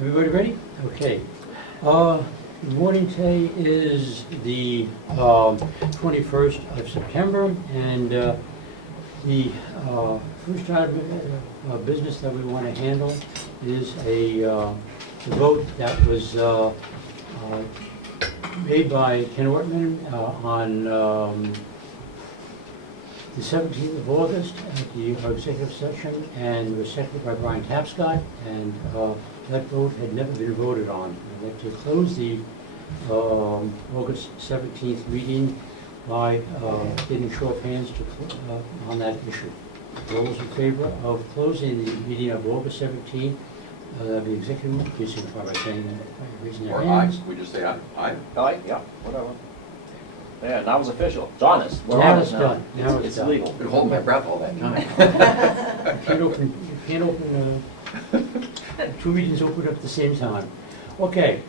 Everybody ready? Okay. The morning today is the 21st of September, and the first item of business that we want to handle is a vote that was made by Ken Ortmann on the 17th of August at the executive session, and was seconded by Brian Tapscott, and that vote had never been voted on. I'd like to close the August 17th meeting by getting show of hands on that issue. Those in favor of closing the meeting of August 17th, the executive, please signify by saying, by raising their hands. Aye. We just say aye. Aye. Aye, yeah, whatever. Yeah, now it's official. It's honest. We're Now honest it's done. Now It's done. legal. I've been holding my breath all that time. You can't open two meetings open at the same time. Okay.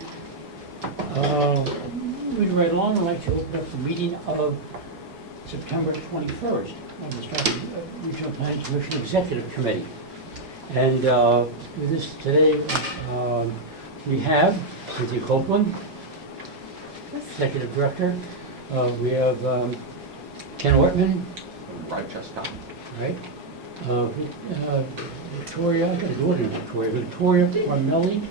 Moving right along, I'd like to open up the meeting of September 21st of the Strafford Regional Planning Commission Executive Committee. And with this today, we have Cynthia Copeland, Executive Director. We have Ken Ortmann, Rochester. right? Victoria, I got a daughter named Victoria Parmelli.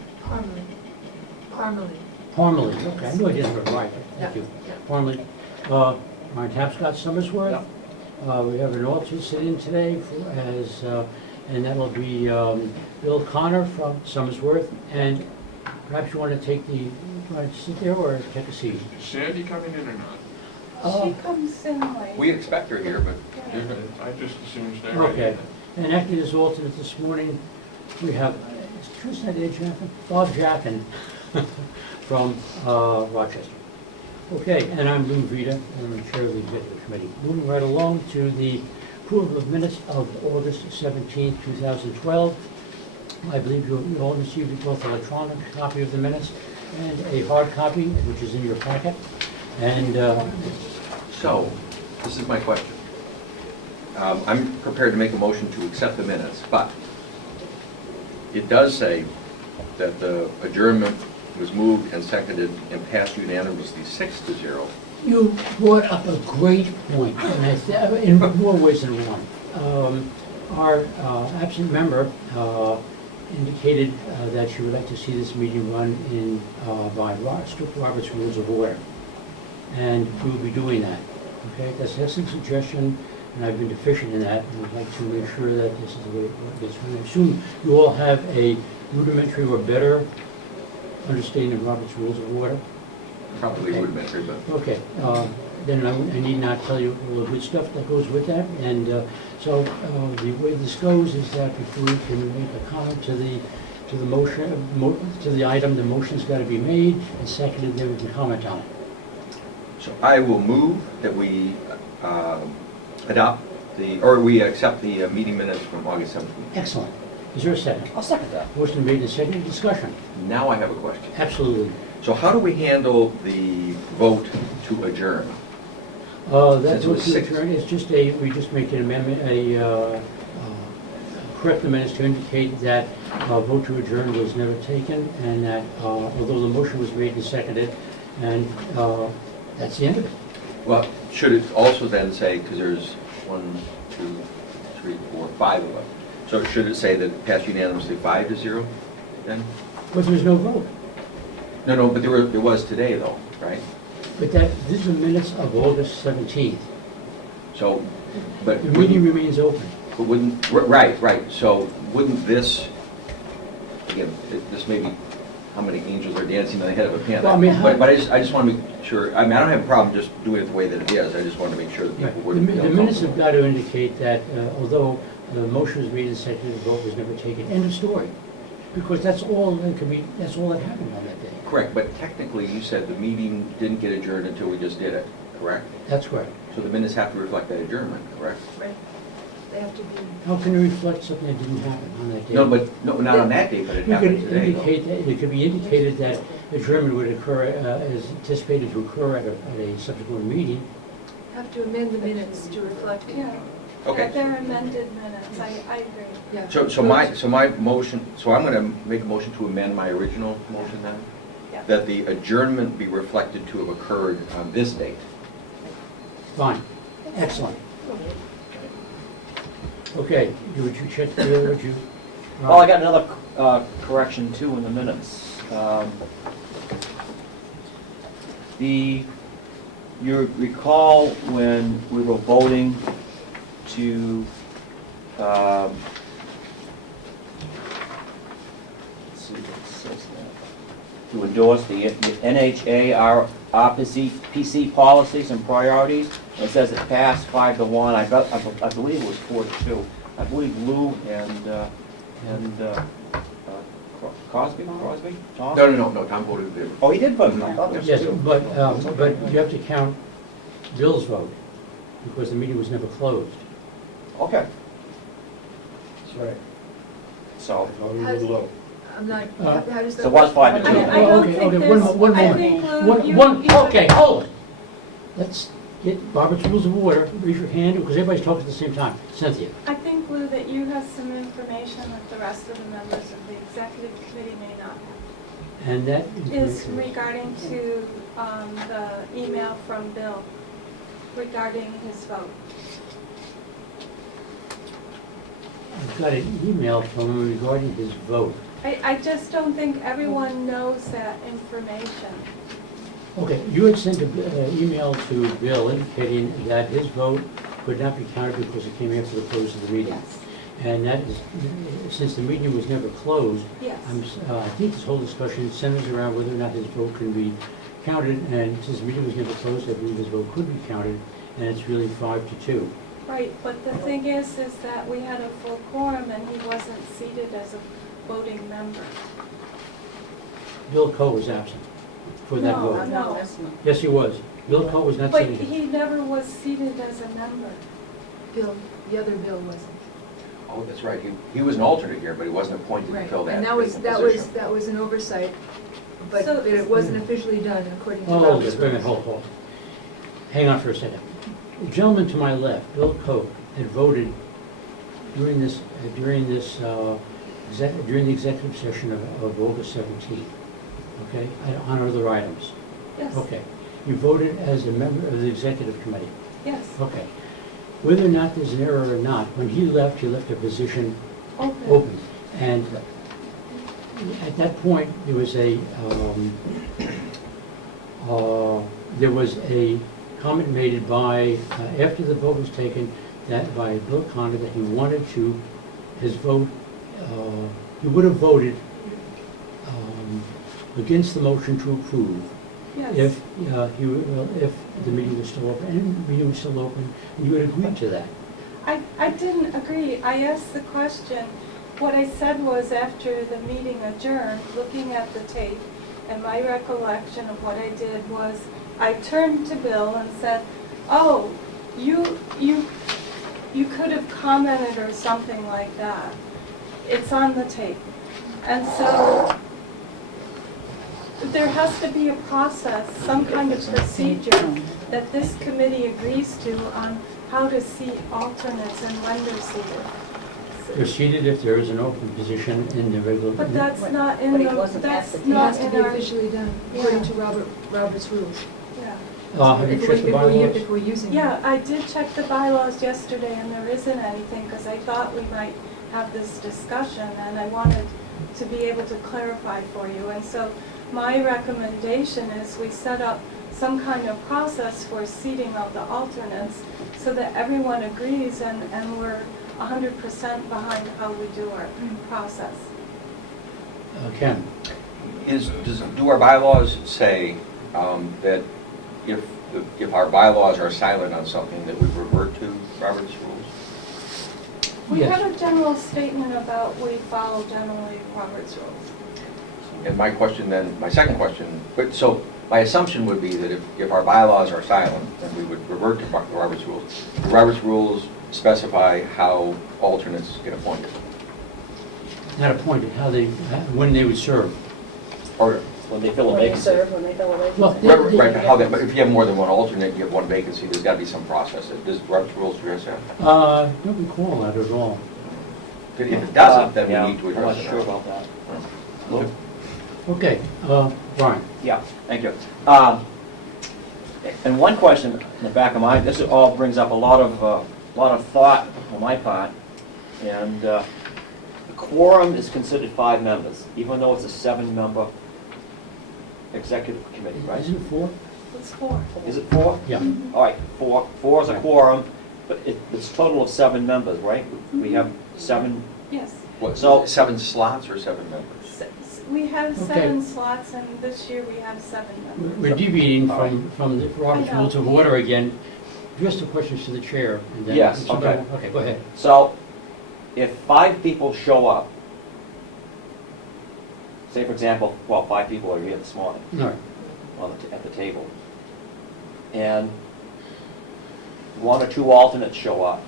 Parmelli, okay, I knew I didn't have it right, thank you. Parmelli. Ryan Tapscott Somersworth. We have an alternate sit-in today and that will be Bill Connor from Somersworth. And perhaps you want to sit there or take a seat? Is Sandy coming in or not? She comes in late. We expect her here, but You're gonna, I just assume stay right Okay. here. And acting as alternate this morning, we have, is that Ed Jaffin? Bob Jaffin from Rochester. Okay, and I'm Lou Vita, and I'm the chair of the executive committee. Moving right along to the approval of minutes of August 17, 2012. I believe you all received both an electronic copy of the minutes and a hard copy, which is in your packet. And so, this is my question. I'm prepared to make a motion to accept the minutes, but it does say that the adjournment was moved and seconded and passed unanimously 6-0. you brought up a great point, and in more ways than one. Our absent member indicated that she would like to see this meeting run by strict Robert's Rules of Order, and we will be doing that. Okay, that's an excellent suggestion, and I've been deficient in that, and I'd like to make sure that this is the way it gets run. I assume you all have a rudimentary or better understanding of Robert's Rules of Order. Probably rudimentary, but Okay, then I need not tell you all the good stuff that goes with that. And so the way this goes is that before we can make a comment to the motion, to the item, the motion's got to be made and seconded, then we can comment on it. so I will move that we we accept the meeting minutes from August 17th. Excellent. Is there a second? I'll second that. Motion made and seconded. Discussion. Now I have a question. Absolutely. So how do we handle the vote to adjourn? That's Since it what was to 6. adjourn is just we just make an amendment, correct the minutes to indicate that vote to adjourn was never taken, and that although the motion was made and seconded, and that's the end of it. Well, should it also then say, because there's 1, 2, 3, 4, 5 of them, so should it say that it passed unanimously 5-0 then? But there's no vote. No, but there was today though, right? But these are minutes of August 17th. So, but The meeting remains open. right, so wouldn't this, again, this may be how many angels are dancing on the head of a pin. Well, I mean, But I just want to make sure, I mean, I don't have a problem just doing it the way that it is, I just want to make sure that people The wouldn't feel minutes have comfortable. got to indicate that although the motion was made and seconded, the vote was never taken. End of story. Because that's all that happened on that day. Correct, but technically you said the meeting didn't get adjourned until we just did it, correct? That's correct. So the minutes have to reflect that adjournment, correct? Right. They have to be. How can you reflect something that didn't happen on that day? No, not on that day, but it You could happened today. though. indicate that, it could be indicated that adjournment would occur, is anticipated to occur at a subsequent meeting. Have to amend the minutes to reflect it. Yeah, Okay. Yeah, they're amended minutes, I agree. Yeah. So my motion, so I'm gonna make a motion to amend my original motion then? Yeah. That the adjournment be reflected to have occurred on this date. Fine, excellent. Okay, would you check the, would you? Well, I got another correction too in the minutes. You recall when we were voting to, let's see what it says there, to endorse the NHARPC policies and priorities. It says it passed 5-1. I believe it was 4-2. I believe Lou and Crosby? Tom? No, Tom voted in favor. Oh, he did vote. I thought it was Yes, 2. but you have to count Bill's vote, because the meeting was never closed. Okay, That's right. so, I'm not, Uh, how does that? so it was 5-2. I don't Okay, think okay, there's, one I moment. think, Lou, One, you. okay, hold it. Let's get Robert's Rules of Order, raise your hand, because everybody's talking at the same time. Cynthia. I think, Lou, that you have some information that the rest of the members of the executive committee may not have. And that Is information. regarding to the email from Bill regarding his vote. I've got an email from him regarding his vote. I just don't think everyone knows that information. Okay, you had sent an email to Bill indicating that his vote could not be counted because it came after the close of the meeting. Yes, And that is, since the meeting was never closed, yes. I think this whole discussion centers around whether or not his vote can be counted, and since the meeting was never closed, I believe his vote could be counted, and it's really 5-2. Right, but the thing is that we had a full quorum and he wasn't seated as a voting member. Bill Coe was absent for that No, vote. no. Yes, he was. Bill Coe was not But sitting. he never was seated as a member. Bill, the other Bill wasn't. Oh, that's right, he was an alternate here, but he wasn't appointed to Right, fill that and that was, vacant position. that was an oversight, but So- it wasn't officially done according to Oh, Robert's wait a minute, rules. hold. Hang on for a second. The gentleman to my left, Bill Coe, had voted during the executive session of August 17th, okay, on other items. Yes, Okay. You voted as a member of the executive committee. yes, Okay. Whether or not there's an error or not, when he left a position open. open. And at that point, there was a comment made by, after the vote was taken, that by Bill Connor, that he wanted to, his vote, he would have voted against the motion to approve Yes. if the meeting was still open, and the meeting was still open, and you had agreed to that. I didn't agree. I asked the question. What I said was after the meeting adjourned, looking at the tape, and my recollection of what I did was I turned to Bill and said, "Oh, you could have commented or something like that. It's on the tape." And so there has to be a process, some kind of procedure that this committee agrees to on how to seat alternates and when they're seated. You're seated if there is an open position in the regular. But that's not in But it the, wasn't that's at the It not has to in be our, officially done according to Robert's rules. yeah. Have you If checked the bylaws? If we're using Yeah, it. I did check the bylaws yesterday and there isn't anything because I thought we might have this discussion and I wanted to be able to clarify for you. And so my recommendation is we set up some kind of process for seating of the alternates so that everyone agrees and we're 100% behind how we do our process. Ken? Do our bylaws say that if our bylaws are silent on something, that we revert to Robert's rules? We Yes. have a general statement about we follow generally Robert's rules. And my question then, my second question, so my assumption would be that if our bylaws are silent, then we would revert to Robert's rules. The Robert's rules specify how alternates get appointed. Not appointed, when they would serve. Or when they fill a When they vacancy. serve, when they fill a vacancy. Well, Right, how that, but if you have more than one alternate, you have one vacancy, there's gotta be some process. Does Robert's rules address that? Don't recall that at all. If it doesn't, then Yeah, we need to I'm address not it. sure about that. Okay. Okay, Brian. Yeah, thank you. And one question in the back of my, this all brings up a lot of thought on my part. And the quorum is considered 5 members, even though it's a 7-member executive committee, right? Isn't it 4? It's 4. Is it 4? Yeah. All right, 4. 4 is a quorum, but it's a total of 7 members, right? We have 7, Yes. What, So- 7 slots or 7 members? We have Okay. 7 slots, and this year we have 7 members. We're deviating All right. from the Robert's I know. Rules of Order again. Just the questions to the chair. And then Yes, somebody- okay. Okay, go ahead. So, if 5 people show up, say for example, well, 5 people are here this morning All right. at the table, and 1 or 2 alternates show up,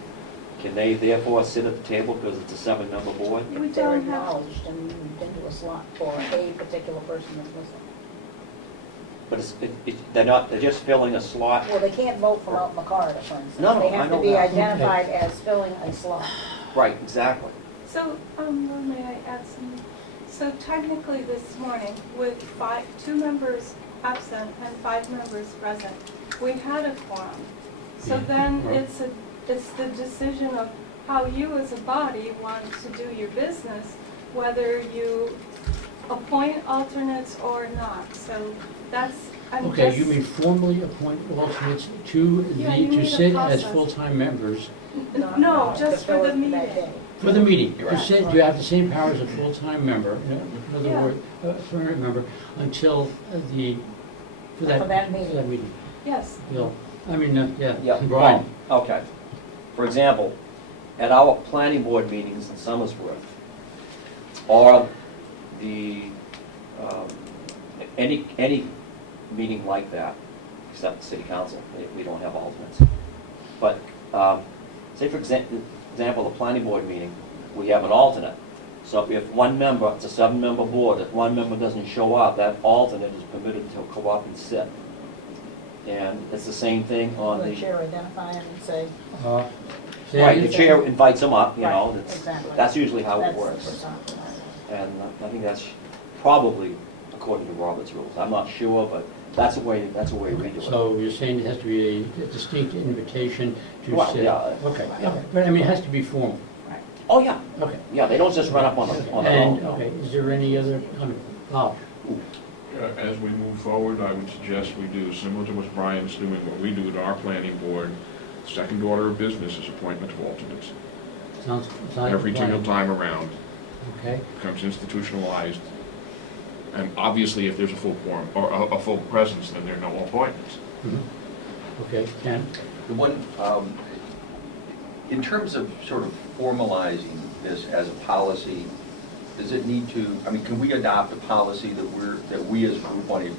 can they therefore sit at the table because it's a 7-member board? We If they're don't have, acknowledged and moved into a slot for a particular person that's missing. But they're not, they're just filling a slot. Well, they can't vote from out in the corridor, for instance. No, They I have know to be that. identified as filling a slot. Right, exactly. so, may I add something? So technically this morning, with 2 members absent and 5 members present, we had a quorum. So then Right. it's the decision of how you as a body want to do your business, whether you appoint alternates or not. So that's, I'm just. Okay, you mean formally appoint alternates to Yeah, you to need a sit as process. full-time members No, To just fill for the it that meeting. day. for the meeting. You're right. You have the same power as a full-time member, in other Yeah. words, a permanent member, until for that. For that meeting. For that meeting. Yes. Bill, I mean, yeah, Yeah, Brian. okay. For example, at our planning board meetings in Somersworth, or any meeting like that, except the city council, we don't have alternates. But, say for example, the planning board meeting, we have an alternate. So if one member, it's a 7-member board, if one member doesn't show up, that alternate is permitted to go up and sit. And it's the same thing on The the, chair identify them and say. Uh, right, the Sandy? chair invites them up, you know, Right, it's- exactly. that's usually how it That's the works. procedure. And I think that's probably according to Robert's rules. I'm not sure, but that's the way we do it. So you're saying it has to be a distinct invitation to Well, sit? yeah. Okay, but I mean, it has to be formal. Oh, yeah, Okay. yeah, they don't just run up on their And, own. okay, is there any other comment? Bob? As we move forward, I would suggest we do similar to what Brian's doing, what we do at our planning board. Second order of business is appointment of alternates. Sounds like a Every plan. single time around, Okay, becomes institutionalized. And obviously, if there's a full quorum, or a full presence, then there are no appointments. mhm. Okay, Ken? The one, in terms of sort of formalizing this as a policy, does it need to, I mean, can we adopt a policy that we as a group want to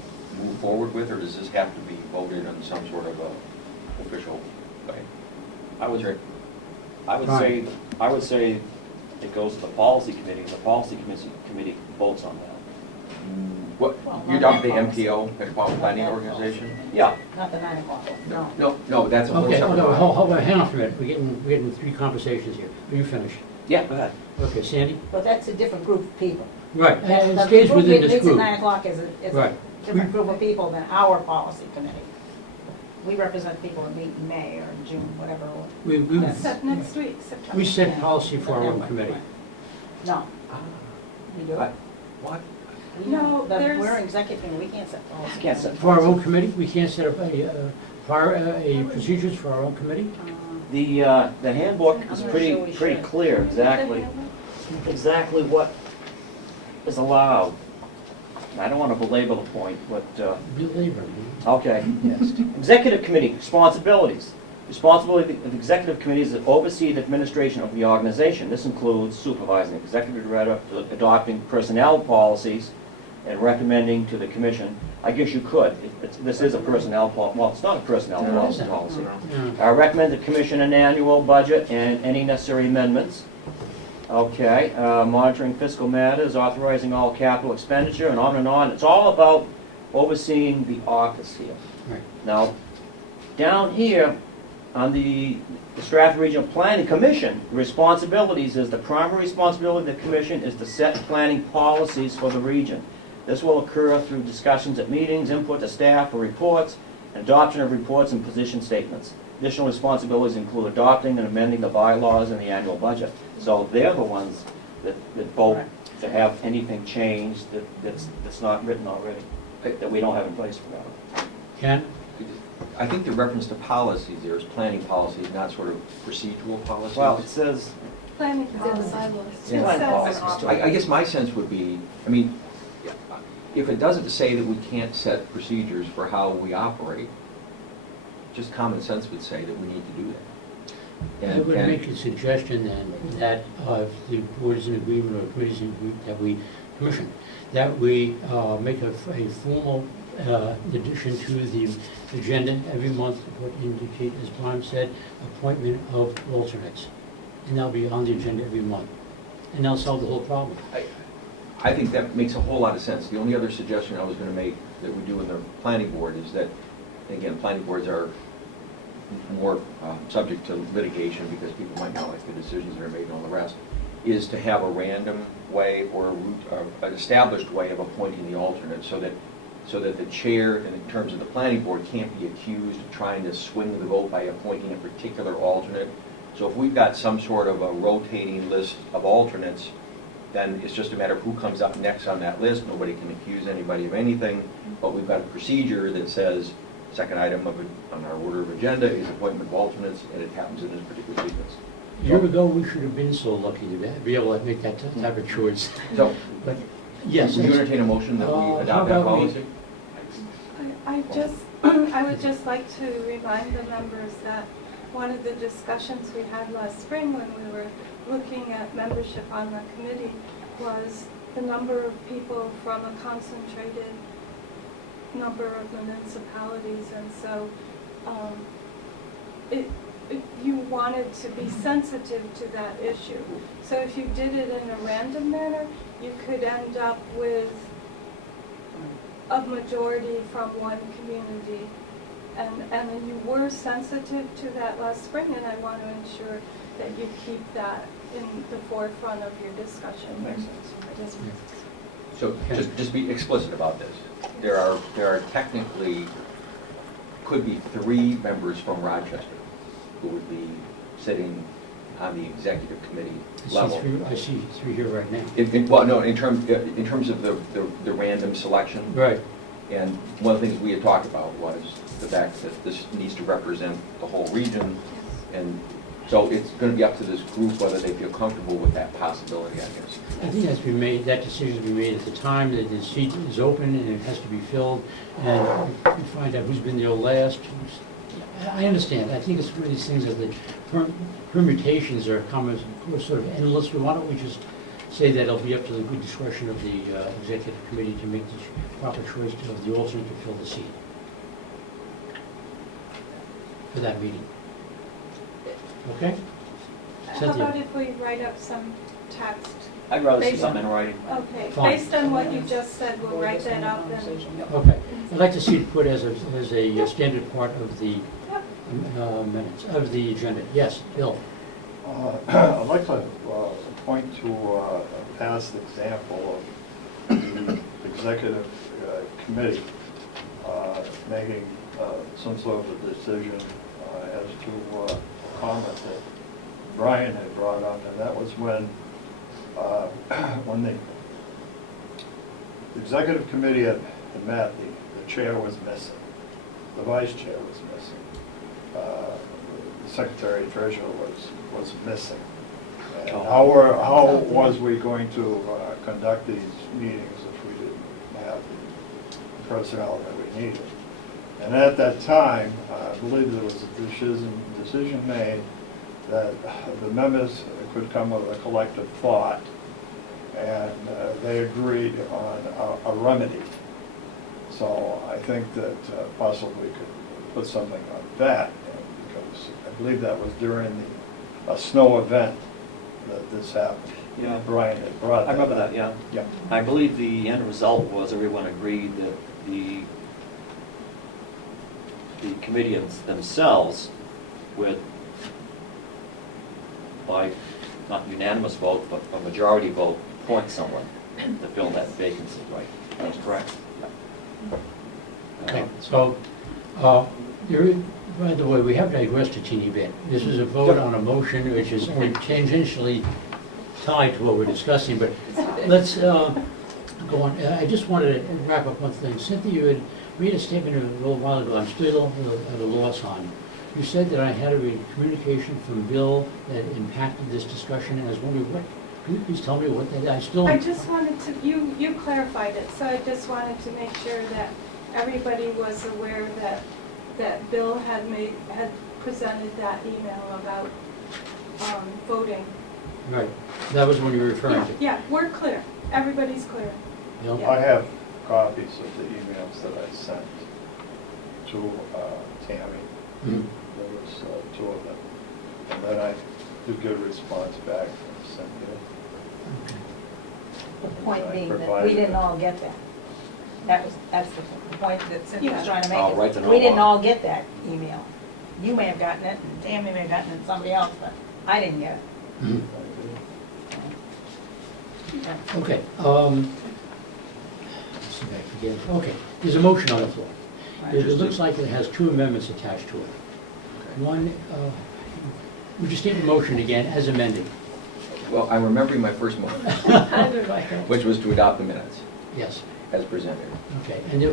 move forward with, or does this have to be voted on some sort of a official way? I would Right. say it goes to the policy committee, and the policy committee votes on that. What, Well, you not adopt the that policy. MPO, Metropolitan Planning Not that Organization? Yeah, Not the 9 o'clock, no. No, that's a whole Okay, separate. hold on, hang on for a minute. We're getting 3 conversations here. Are you finished? yeah, go ahead. Okay, Sandy? But that's a different group of people. Right, The and it stays group within that this meets at group. 9 o'clock is a Right. different group of people than our policy committee. We represent people that meet in May or in June, whatever. We Except next week, September. we set Yeah, policy for our own September, committee. right. No. We do What? it. What? We No, don't. there's- We're executive, we can't set policy. You can't set For our own committee, we can't set up a procedures for our own committee? The handbook is I'm not pretty, sure we pretty should. clear exactly what is allowed. I don't want to belabor the point, but, Belabor. okay. Yes. Executive committee, responsibilities. Responsibility of the executive committee is to oversee the administration of the organization. This includes supervising executive director, adopting personnel policies, and recommending to the commission. I guess you could. This is a personnel well, it's not a personnel No, it policy. isn't. policy. Yeah. Recommend the commission an annual budget and any necessary amendments. Okay, monitoring fiscal matters, authorizing all capital expenditure, and on and on. It's all about overseeing the office here. Right. Now, down here, on the Strafford Regional Planning Commission, the responsibilities is, the primary responsibility of the commission is to set planning policies for the region. This will occur through discussions at meetings, input to staff or reports, adoption of reports and position statements. Additional responsibilities include adopting and amending the bylaws and the annual budget. So they're the ones that vote to have anything changed that's not written already, that we don't have in place for that. Ken? I think the reference to policies there is planning policies, not sort of procedural policies. Well, it says, Planning It's in the policy. bylaws. It Planning says- policies too. I guess my sense would be, I mean, if it doesn't say that we can't set procedures for how we operate, just common sense would say that we need to do that. I would make a suggestion then that if the board is in agreement or committees in agreement, that we, commission, that we make a formal addition to the agenda every month, what indicate, as Brian said, appointment of alternates. And that'll be on the agenda every month. And that'll solve the whole problem. I think that makes a whole lot of sense. The only other suggestion I was going to make that we do in the planning board is that, again, planning boards are more subject to litigation because people might not like the decisions that are made and all the rest, is to have a random way or an established way of appointing the alternate so that the chair, in terms of the planning board, can't be accused of trying to swing the vote by appointing a particular alternate. So if we've got some sort of a rotating list of alternates, then it's just a matter of who comes up next on that list. Nobody can accuse anybody of anything, but we've got a procedure that says, second item on our order of agenda is appointment of alternates, and it happens in this particular sequence. A year ago, we should have been so lucky to be able to make that type of choice. So, But, yes. would you entertain a motion that we How adopt that about we- policy? I would just like to remind the members that one of the discussions we had last spring when we were looking at membership on the committee was the number of people from a concentrated number of municipalities, and so you wanted to be sensitive to that issue. So if you did it in a random manner, you could end up with a majority from one community. And you were sensitive to that last spring, and I want to ensure that you keep that in the forefront of your discussion. Makes sense. So just be explicit about this. There are technically, could be 3 members from Rochester who would be sitting on the executive committee level. I see three here right now. Well, no, in terms of the random selection. Right. And one of the things we had talked about was the fact that this needs to represent the whole region. And so it's going to be up to this group whether they feel comfortable with that possibility, I guess. I think that's been made, that decision has been made at the time that the seat is open and it has to be filled, and you find out who's been there last. I understand. I think it's one of these things that the permutations are sort of endless. Why don't we just say that it'll be up to the good discretion of the executive committee to make the proper choice of the alternate to fill the seat for that meeting. Okay? How about Cynthia? if we write up some text? I'd rather see Based something in writing. Okay, Fine. based on what you just said, we'll write that up and. Okay. I'd like to see it put as a standard part of the minutes, of the agenda. Yes, Bill? I'd like to point to a past example of the executive committee making some sort of a decision as to a comment that Brian had brought up, and that was when the executive committee had met, the chair was missing, the vice chair was missing, the secretary treasurer was missing. And how was we going to conduct these meetings if we didn't have the personnel that we needed? And at that time, I believe there was a decision made that the members could come with a collective thought, and they agreed on a remedy. So I think that possibly we could put something on that, because I believe that was during a snow event that this happened. Yeah, Brian had brought that. I remember that, yeah. Yeah. I believe the end result was everyone agreed that the committee themselves would, by not unanimous vote, but a majority vote, appoint someone to fill that vacancy, right? That's correct. Okay, so, by the way, we have digressed a teeny bit. This is a vote on a motion which is only tangentially tied to what we're discussing, but let's go on. I just wanted to wrap up one thing. Cynthia, you had made a statement a little while ago, I'm still at a loss on. You said that I had a communication from Bill that impacted this discussion, and I was wondering what, can you please tell me what that is? I just wanted to, you clarified it, so I just wanted to make sure that everybody was aware that Bill had presented that email about voting. Right, that was when you were referring to. Yeah, we're clear, everybody's clear. Bill? Yeah. I have copies of the emails that I sent to Tammy. Mhm. There was two of them. And then I did get a response back from Cynthia. The point I being that provided we didn't it. all get that. That's the point that Cynthia was Yeah. trying to I'll make. write is the note We didn't on. all get that email. You may have gotten it, and Tammy may have gotten it, and somebody else, but I didn't get it. Mhm. Yeah. Okay, let's see if I forget. Okay, there's a motion on the floor. It looks like it has two amendments attached to it. One, would you state the motion again as amended? Well, I'm remembering my first motion, which was to adopt the minutes Yes, as presented. okay. And there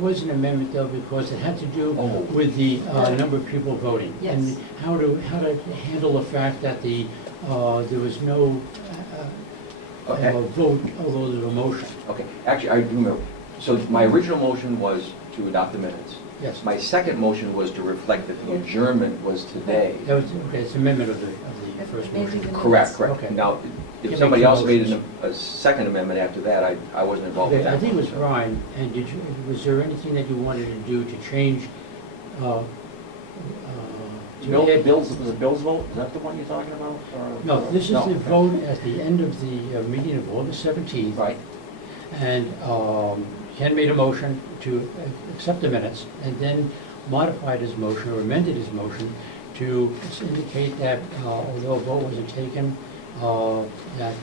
was an amendment though, because it had to do Oh. with the number of people voting. Yes. And how to handle the fact that there was no Okay. vote, although there was a motion. Okay, actually, I do remember. So my original motion was to adopt the minutes. Yes. My second motion was to reflect that the adjournment was today. That was, okay, it's amendment of the first motion. Correct, Okay. correct. Now, You if somebody make two else made motions. a second amendment after that, I wasn't involved with Okay, that. I think it was one, so. Brian, and was there anything that you wanted to do to change, to add- Was it Bill's vote? Is that the one you're talking about? or- No, this is No, the okay. vote at the end of the meeting of August 17th. Right. And Ken made a motion to accept the minutes, and then modified his motion, or amended his motion, to indicate that although a vote wasn't taken, that,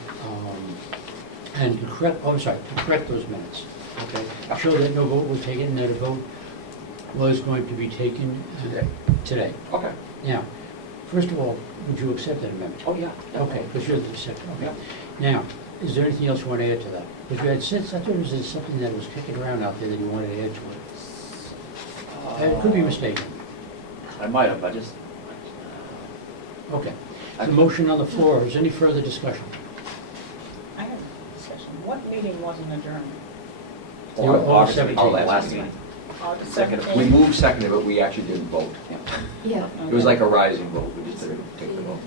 and to correct, oh, I'm sorry, to correct those minutes, okay? Show that no vote was taken, and that a vote was going to be taken today. Okay. Now, first of all, would you accept that amendment? Oh, yeah. Okay, because you're the second, okay. Now, is there anything else you want to add to that? Because you had said, I thought there was something that was kicking around out there that you wanted to add to it. It could be mistaken. I might have, I just, Okay. The motion on the floor, is any further discussion? I have a discussion. What meeting wasn't adjourned? They were all August 17. Oh, that's last right. meeting. August Second. 17th? We moved seconded, but we actually didn't vote. Yeah. It was like a rising vote, we just didn't take the vote.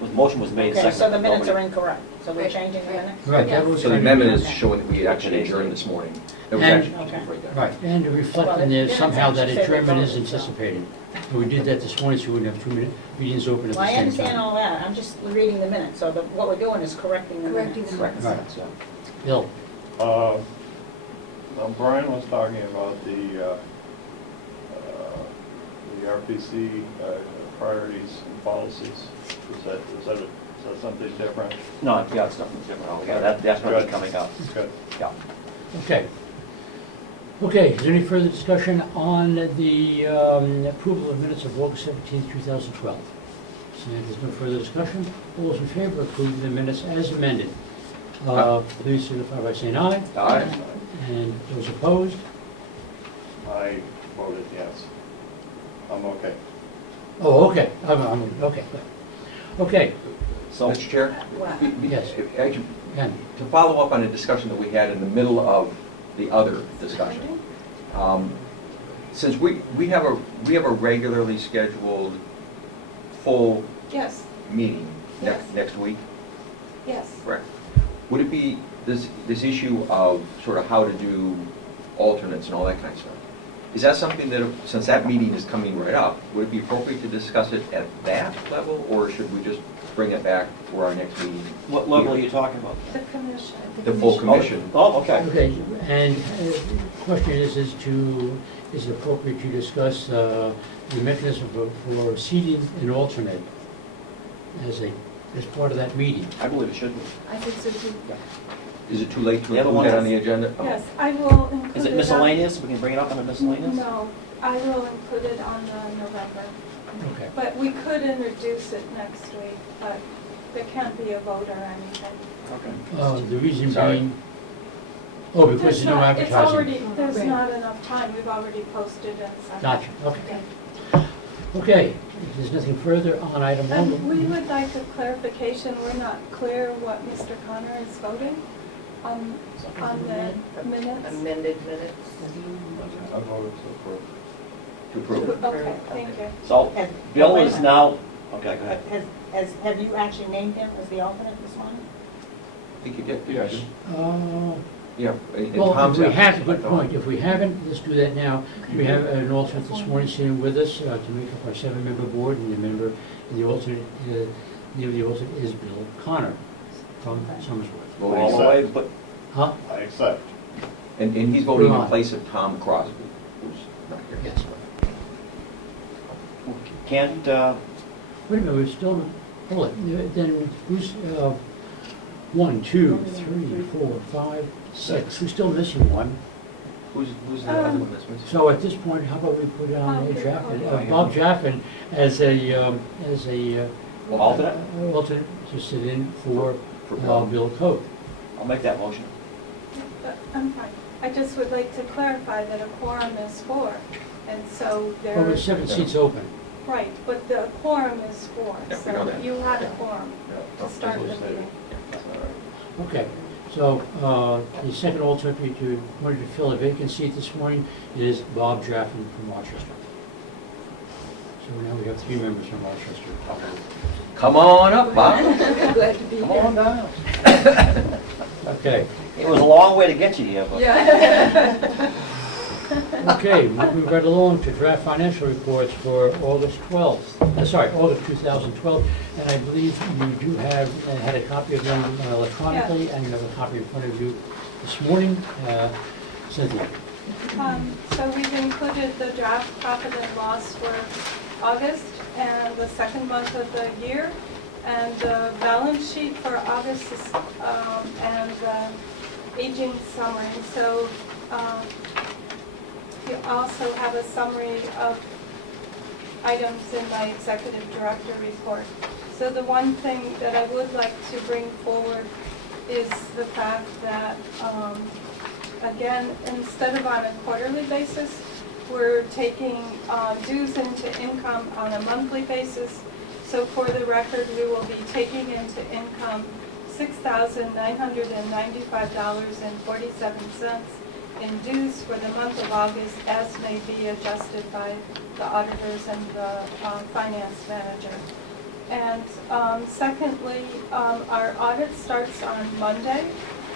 The motion was made Okay, second. so the minutes nobody- are incorrect, so we're changing the minutes? Right, that was So the kind of- amendment is Okay. showing that we had actually adjourned this morning. It was And- actually Okay. right there. Right, and to reflect Well, in there it didn't somehow that actually say we adjournment is voted, so. anticipated. And we did that this morning, so we wouldn't have 2 meetings open at Well, the I same understand time. all that, I'm just reading the minutes, so what we're doing is correcting the minutes. Correcting the Correct. minutes. Right. Bill, Now, Brian was talking about the RPC priorities and policies. Is that something different? No, yeah, it's something different altogether. That's going to be Good. coming up. Good. Yeah. okay. Okay, is there any further discussion on the approval of minutes of August 17th, 2012? Seeing there's no further discussion, all those in favor of approving the minutes as amended, please signify by saying aye. Aye. And those opposed? I voted yes. I'm okay. Oh, okay, okay, good. Okay, So, Mr. Chair? Yes. Actually, Ken, to follow up on a discussion that we had in the middle of the other discussion, since we have a regularly scheduled full Yes, meeting Yes. next week, yes. correct? Would it be this issue of sort of how to do alternates and all that kind of stuff? Is that something that, since that meeting is coming right up, would it be appropriate to discuss it at that level, or should we just bring it back for our next meeting? What level are you talking about? The commission. The full commission? Oh, okay. Okay, and the question is it appropriate to discuss the mechanism for seating an alternate as part of that meeting? I believe it should be. I think so too. Is it too late to The other include one that is- on the agenda? Oh. Yes, I will include it. Is it on- miscellaneous? We can bring it up on the miscellaneous? No, I will include it on the November. Okay. But we could introduce it next week, but there can't be a vote or anything. Okay. The reason Sorry. being, because there's no It's advertising. already, there's Right. not enough time, we've already posted and sent. Gotcha, okay. Okay, if there's nothing further on item We one. would like a clarification, we're not clear what Mr. Connor is voting on the minutes. Amended minutes. I voted to approve. To approve. Okay, thank you. So, Has- Bill wait a is minute. now, okay, go ahead. Have you actually named him as the alternate this morning? I think you did. Yes. Yeah. in Well, Tom's if we have, absence, good I thought. point, if we haven't, let's do that now. We have an alternate this morning sitting with us to make up our 7-member board, and the alternate is Bill Connor from Somersworth. Voting All the side. way, but Huh? I accept. And he's voting in Right. place of Tom Crosby, who's not here. Yes. can't, Wait a minute, we're still, hold it, then who's, 1, 2, 3, 4, 5, 6, we're still missing one. Who's the other one that's missing? So at this point, how about we put on Bob Jaffin, Bob Jaffin as a alternate? alternate to sit in for For Bill. Bill Cope. I'll make that motion. But I'm fine. I just would like to clarify that a quorum is 4, and so there. Well, there's 7 seats open. Right, but the quorum is 4, Yeah, we know so that. you had a quorum Yeah, to start the that's what I meeting. That's all right. Okay, so the second alternate we wanted to fill a vacant seat this morning is Bob Jaffin from Rochester. So now we have 3 members from Rochester. Come on up, Bob. Glad to be Come here. on down. Okay, It was a long way to get you here, but. Yeah. okay, moving right along to draft financial reports for August 12th, August 2012. And I believe you do have, had a copy of them electronically, and you have a copy in front of you this morning. Cynthia. So we've included the draft profit and loss for August and the second month of the year, and the balance sheet for August is, and the aging summary. So you also have a summary of items in my executive director report. So the one thing that I would like to bring forward is the fact that, again, instead of on a quarterly basis, we're taking dues into income on a monthly basis. So for the record, we will be taking into income $6,995.47 in dues for the month of August, as may be adjusted by the auditors and the finance manager. And secondly, our audit starts on Monday.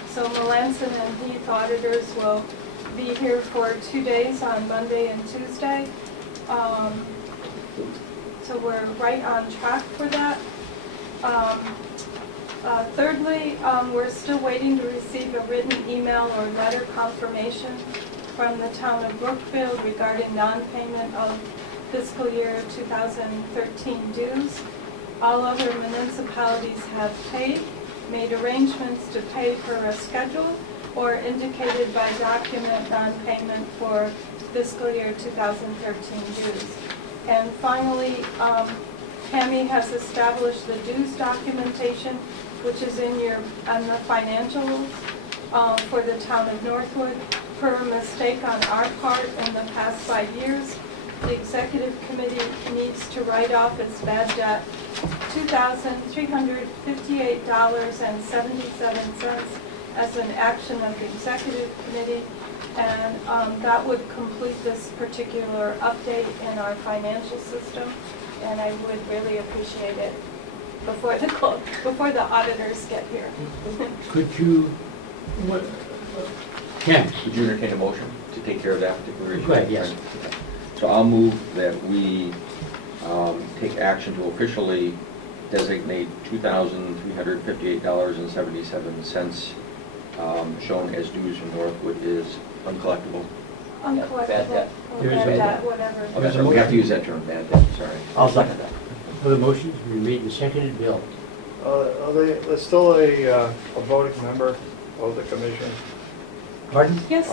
So Melanson and Heath auditors will be here for 2 days on Monday and Tuesday. So we're right on track for that. Thirdly, we're still waiting to receive a written email or letter confirmation from the town of Brookfield regarding non-payment of fiscal year 2013 dues. All other municipalities have paid, made arrangements to pay per a schedule, or indicated by document non-payment for fiscal year 2013 dues. And finally, Tammy has established the dues documentation, which is in the financials for the town of Northwood. Per a mistake on our part in the past 5 years, the executive committee needs to write off its bad debt $2,358.77 as an action of the executive committee, and that would complete this particular update in our financial system, and I would really appreciate it before the auditors get here. Could you, Ken? Would you entertain a motion to take care of that particular issue? Right, yes. Okay. So I'll move that we take action to officially designate $2,358.77 shown as dues from Northwood is uncollectible. Uncollectible, Bad debt. or There is bad a- debt, whatever. There's a We have to motion. use that term, bad debt, sorry. I'll second that. Other motions been made and seconded. Bill? Are they still a voting member of the commission? Pardon? Yes,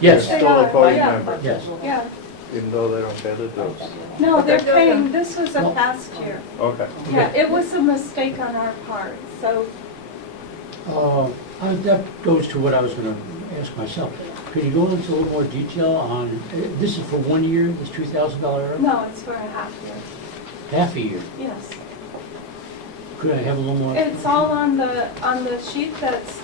Yes. They're still a They voting are. member, Yes. yeah. even though they don't pay the dues? No, they're Okay. paying, this was a No. past year. Okay. Yeah, it was a mistake on our part, so, That goes to what I was going to ask myself. Could you go into a little more detail on, this is for 1 year, this $2,000? no, it's for a half year, Half a year? yes. Could I have a little more? It's all on the sheet that's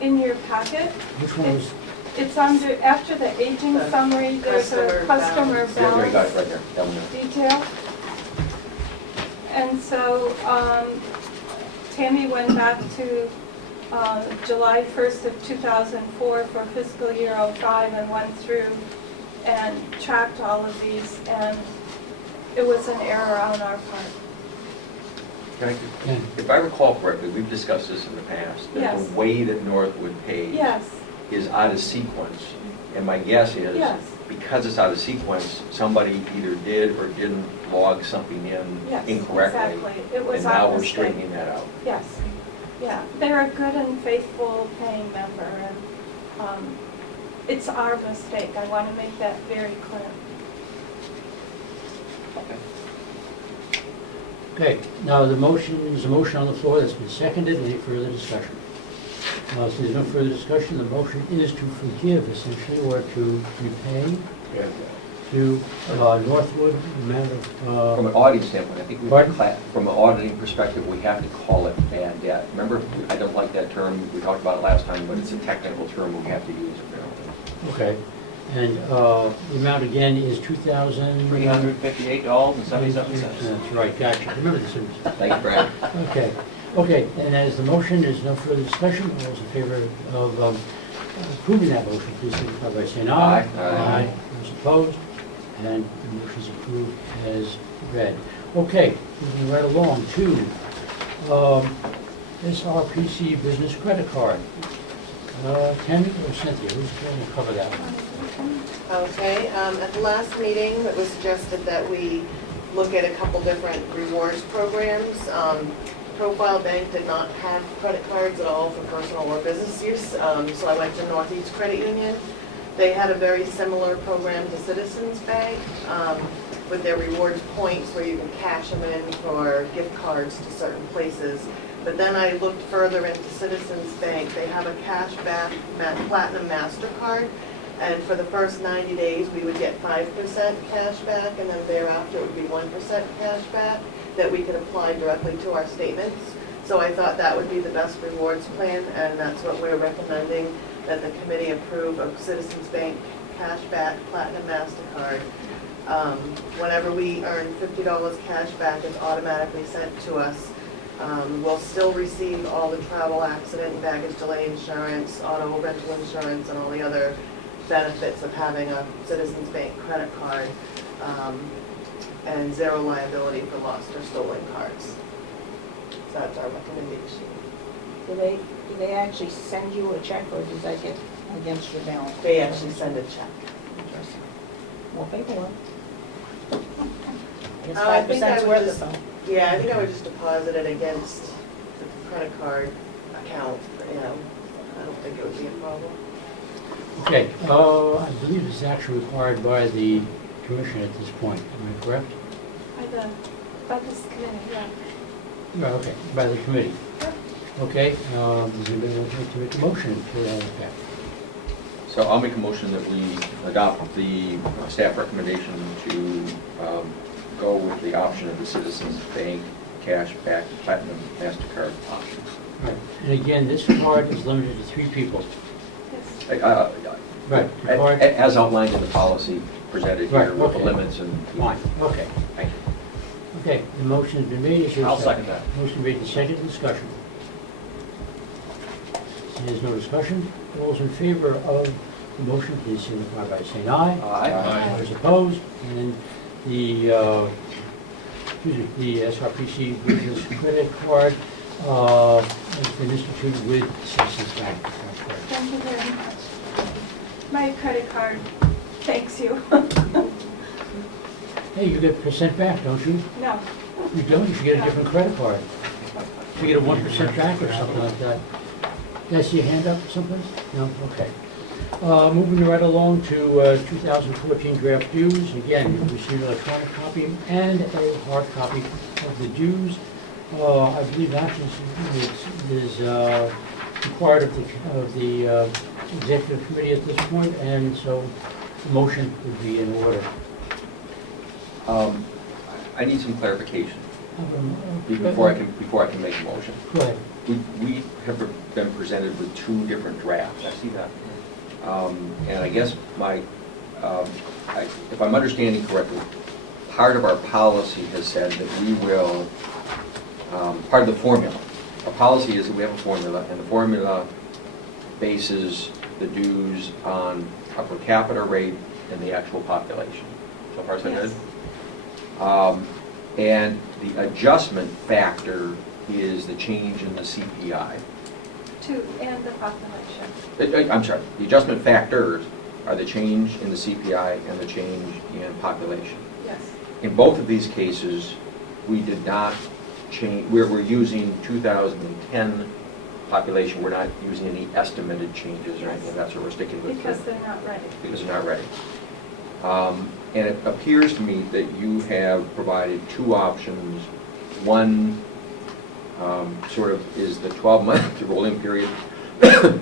in your packet. Which one was? It's under, after the aging The summary, there's a customer customer Yeah, there you got it balance right there. That one there. detail. And so Tammy went back to July 1st of 2004 for fiscal year '05 and went through and tracked all of these, and it was an error on our part. Can I- Yeah. If I recall correctly, we've discussed this in the past, that Yes. the way that Northwood pays Yes, is out of sequence. And my guess is, yes, because it's out of sequence, somebody either did or didn't log something in yes, incorrectly. exactly. It was And our now we're mistake. straightening that out. Yes, yeah, they're a good and faithful paying member, and it's our mistake. I want to make that very clear. Okay, now the motion, there's a motion on the floor that's been seconded. Any further discussion? So there's no further discussion. The motion is to forgive essentially, or to repay Yeah. to Northwood, the amount of, From an auditing standpoint, I think we, Pardon? from an auditing perspective, we have to call it bad debt. Remember, I don't like that term, we talked about it last time, but it's a technical term we have to use. okay. And the amount again is $2,000. $358.77. That's right, gotcha. Remember this. Thank you, Brad. Okay, okay, and as the motion, there's no further discussion. All those in favor of approving that motion, please signify by saying aye. Aye. Aye. Those opposed, and the motion is approved as read. Okay, moving right along to SRPC Business Credit Card. Tammy or Cynthia, who's going to cover that one? Okay, at the last meeting, it was suggested that we look at a couple different rewards programs. Profile Bank did not have credit cards at all for personal or business use, so I went to Northeast Credit Union. They had a very similar program to Citizens Bank with their rewards points where you can cash them in for gift cards to certain places. But then I looked further into Citizens Bank. They have a cashback Platinum MasterCard. And for the first 90 days, we would get 5% cash back, and then thereafter it would be 1% cash back that we could apply directly to our statements. So I thought that would be the best rewards plan, and that's what we're recommending, that the committee approve of Citizens Bank Cashback Platinum MasterCard. Whenever we earn $50 cash back, it's automatically sent to us. We'll still receive all the travel, accident, and baggage delay insurance, auto rental insurance, and all the other benefits of having a Citizens Bank credit card, and zero liability for lost or stolen cards. So that's our recommendation. Do they actually send you a check, or does that get against your balance? They actually send a check. Interesting. More paperwork. I guess I think I 5% is would worth it just- though. Yeah, I think I would just deposit it against the credit card account, you know. I don't think it would be a problem. Okay, I believe it's actually required by the commission at this point, am I correct? By this committee, yeah. Yeah, okay, by the committee. Okay, does anybody want to make a motion to that effect? So I'll make a motion that we adopt the staff recommendation to go with the option of the Citizens Bank Cashback Platinum MasterCard option. Right, and again, this card is limited to 3 people. Yes. Right, the card, As outlined in the policy presented here Right, with the okay. limits and. fine, okay. Thank you. Okay, the motion has been made, is there a I'll second that. Motion made and seconded, discussion. Seeing there's no discussion, all those in favor of the motion, please signify by saying aye. Aye. Those opposed, and the SRPC Business Credit Card has been instituted with Citizens Bank. That's correct. Thank you very much. My credit card thanks you. Hey, you get percent back, don't you? No, You don't, you should get a different credit card. You get a 1% back or something like that. Did I see a hand up someplace? No? Okay. Moving right along to 2014 draft dues. Again, you received an electronic copy and a hard copy of the dues. I believe action is required of the executive committee at this point, and so the motion would be in order. I need some clarification Go before I can make a motion. ahead. We have been presented with two different drafts, I see that. And I guess if I'm understanding correctly, part of our policy has said that we will, part of the formula, our policy is that we have a formula, and the formula bases the dues on a per capita rate and the actual population. So far, so good? yes. And the adjustment factor is the change in the CPI. And the population. I'm sorry, the adjustment factors are the change in the CPI and the change in population. Yes. In both of these cases, we did not change, we're using 2010 population, we're not using any estimated changes or anything of that sort, we're sticking with Because they're not ready. because they're not ready. And it appears to me that you have provided two options. One sort of is the 12-month rolling period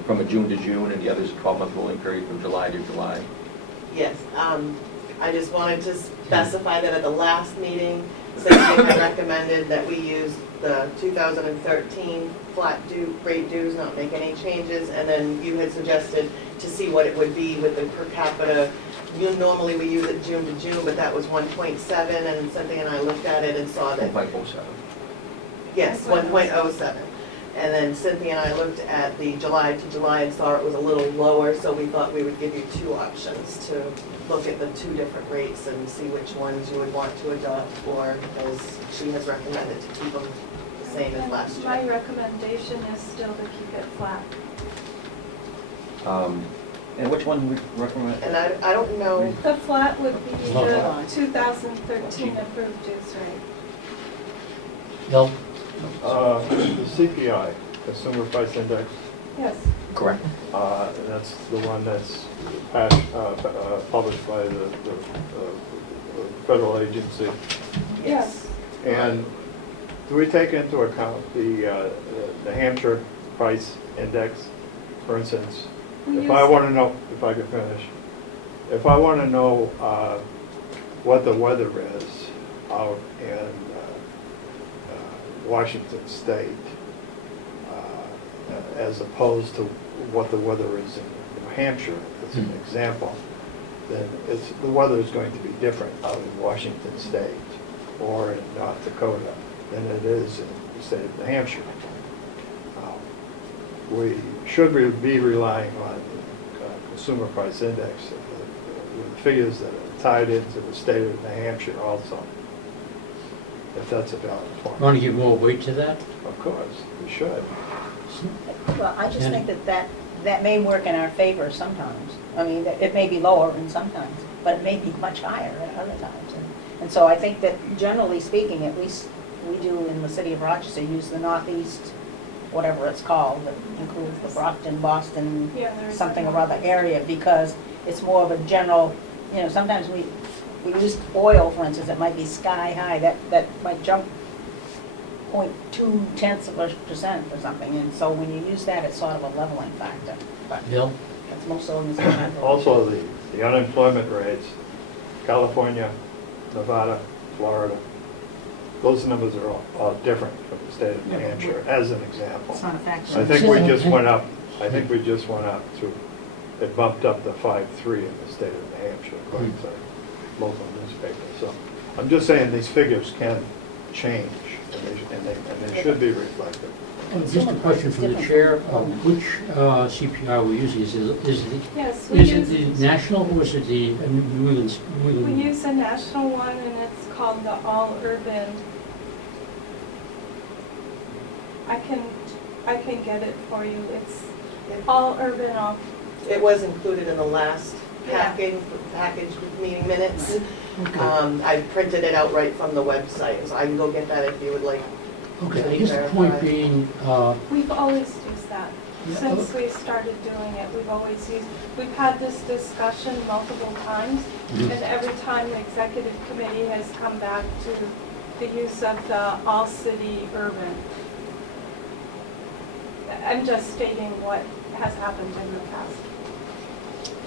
from a June to June, and the other is a 12-month rolling period from July to July. Yes, I just wanted to specify that at the last meeting, Cynthia had recommended that we use the 2013 flat rate dues, not make any changes, and then you had suggested to see what it would be with the per capita. Normally we use it June to June, but that was 1.7, and Cynthia and I looked at it and saw that. 1.07. Yes, 1.07. And then Cynthia and I looked at the July to July and saw it was a little lower, so we thought we would give you two options to look at the two different rates and see which ones you would want to adopt, or as she has recommended, to keep them the same as last year. My recommendation is still to keep it flat. And which one would you recommend? And I don't know, The flat would be No, the fine. 2013 approved dues rate. Bill? The CPI, Consumer Price Index, Yes. Correct. that's the one that's published by the federal agency. Yes. And do we take into account the Hampshire Price Index, for instance? We If I use- want to know, if I could finish, if I want to know what the weather is out in Washington State, as opposed to what the weather is in New Hampshire, as an example, then the weather is going to be different out in Washington State or in North Dakota than it is in the state of New Hampshire. We should be relying on Consumer Price Index with figures that are tied into the state of New Hampshire also, if that's a valid point. Want to give more weight to that? Of course, we should. Well, I just And- think that may work in our favor sometimes. I mean, that it may be lower in sometimes, but it may be much higher at other times. And so I think that generally speaking, at least we do in the city of Rochester, use the Northeast, whatever it's called, that includes the Brockton, Boston, Yeah, there is something a- or other area, because it's more of a general, sometimes we use oil, for instance, it might be sky high, that might jump 0.2% or something, and so when you use that, it's sort of a leveling factor. But Bill? that's most of them. Also, the unemployment rates, California, Nevada, Florida, those numbers are all different from the state of New Yeah, but Hampshire, as an example. It's not a factor. I think we just went up to, it bumped up to 5.3 in the state of New Hampshire, according to local newspapers. So I'm just saying these figures can change, and they should be reflected. Just a question from the chair, which CPI are we using? Yes, Is it the national or is it the New England? we use a national one, and it's called the All Urban. I can get it for you. It's All Urban off. It was included in the last Yeah. package with meeting minutes. Okay. I printed it out right from the website, so I can go get that if you would like. Okay, I guess the point being, We've always used that. Yeah. Since we started doing it, we've had this discussion multiple times, Mhm. and every time the executive committee has come back to the use of the all-city urban. I'm just stating what has happened in the past.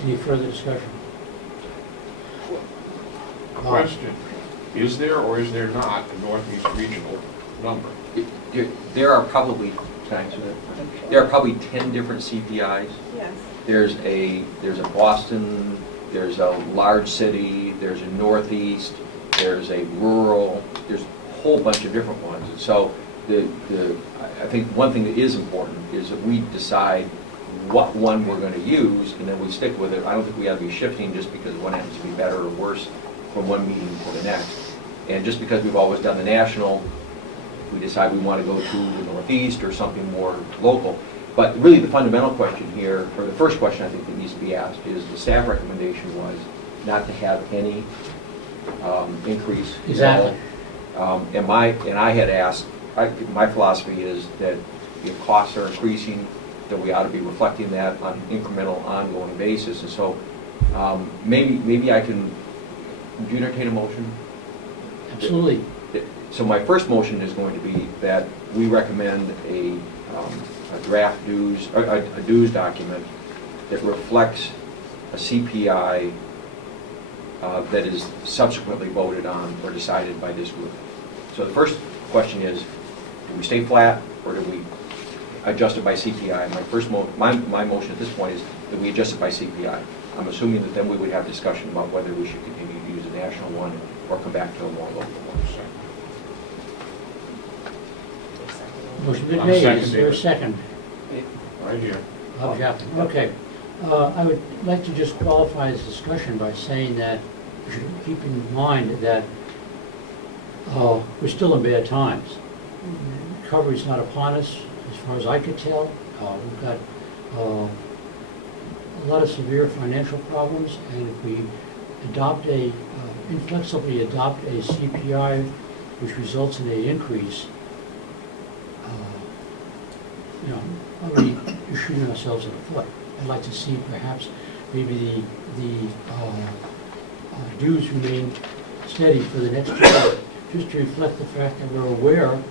any further discussion? Question, is there or is there not a Northeast Regional number? There are probably, can I answer that? There are probably 10 different CPIs. Yes. There's a Boston, there's a large city, there's a Northeast, there's a rural, there's a whole bunch of different ones. And so I think one thing that is important is that we decide what one we're going to use, and then we stick with it. I don't think we ought to be shifting just because one happens to be better or worse from one meeting to the next. And just because we've always done the national, we decide we want to go to the Northeast or something more local. But really the fundamental question here, or the first question I think that needs to be asked, is the staff recommendation was not to have any increase. Exactly. And I had asked, my philosophy is that if costs are increasing, that we ought to be reflecting that on an incremental, ongoing basis. And so maybe I can, would you entertain a motion? Absolutely. So my first motion is going to be that we recommend a draft dues, a dues document that reflects a CPI that is subsequently voted on or decided by this group. So the first question is, do we stay flat or do we adjust it by CPI? My motion at this point is that we adjust it by CPI. I'm assuming that then we would have discussion about whether we should continue to use a national one or come back to a more local one. Motion been I'm made, is there a seconding. second? Right here. Objection. Okay. I would like to just qualify this discussion by saying that we should keep in mind that we're still in bad times. Recovery's not upon us, as far as I could tell. We've got a lot of severe financial problems, and if we inflexibly adopt a CPI which results in an increase, are we shooting ourselves in the foot? I'd like to see perhaps maybe the dues remain steady for the next year, just to reflect the fact that we're aware of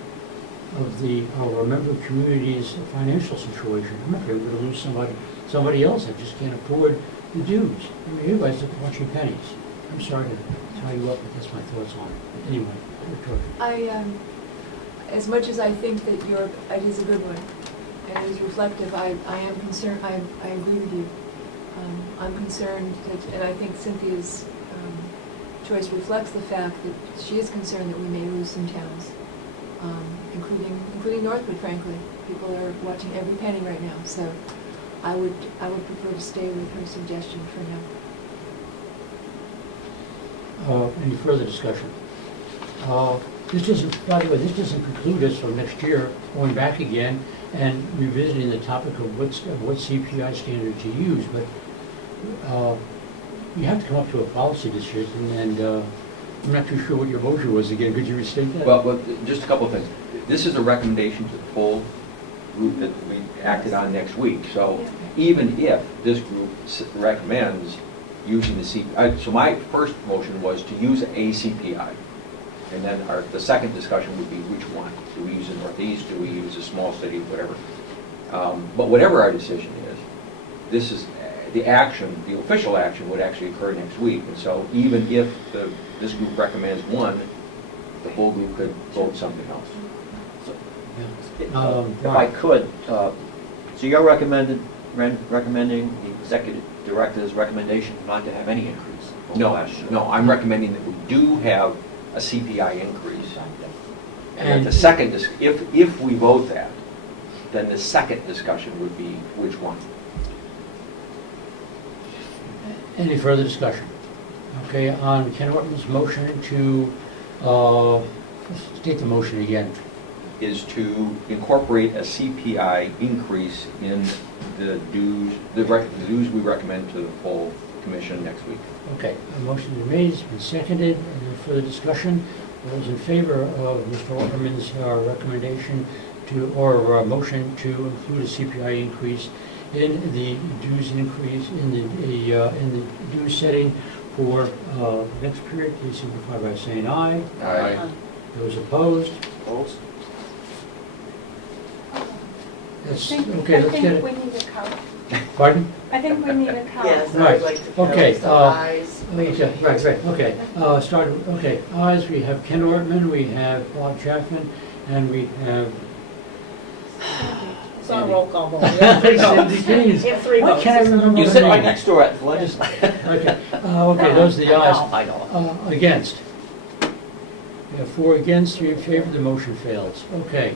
our member community's financial situation. I'm afraid we're going to lose somebody else that just can't afford the dues. I mean, everybody's watching pennies. I'm sorry to tie you up, but that's my thoughts on it. Anyway, As much as I think that it is a good one, and it is reflective, I am concerned, I agree with you. I'm concerned, and I think Cynthia's choice reflects the fact that she is concerned that we may lose some towns, including Northwood, frankly. People are watching every penny right now, so I would prefer to stay with her suggestion for now. any further discussion? This doesn't, by the way, this doesn't preclude us from next year going back again and revisiting the topic of what CPI standard to use, but you have to come up to a policy decision, and I'm not too sure what your motion was again. Could you restate that? Well, just a couple of things. This is a recommendation to the full group that we acted on next week. So even if this group recommends using the CPI, so my first motion was to use a CPI. And then the second discussion would be which one. Do we use the Northeast? Do we use a small city? Whatever. But whatever our decision is, this is the action, the official action would actually occur next week. And so even if this group recommends one, the full group could vote something else. If I could, so you're recommending the executive director's recommendation not to have any increase over last year? No, I'm recommending that we do have a CPI increase. And the second is, if we vote that, then the second discussion would be which one? Any further discussion? Okay, on Ken Ortmann's motion to, state the motion again. Is to incorporate a CPI increase in the dues, the dues we recommend to the full commission next week. Okay, a motion is made, it's been seconded, any further discussion? All those in favor of Mr. Ortmann's recommendation to, or motion to include a CPI increase in the dues increase, in the dues setting for the next period, please signify by saying aye. Aye. Those opposed? Opposed? That's, I okay, let's get think we it. need a count. Pardon? I think we need a count. Yes, Right. I'd like to count Okay, some ayes. Right, okay. Okay, ayes, we have Ken Ortmann, we have Bob Chapman, and we have It's on a roll call vote. Cindy Keans. You have three Why votes. can't I It's on a remember You roll sit call. right next door at the legislature. Okay, okay, those are the ayes. I know. Against? We have 4 against, 3 in favor, the motion fails. Okay.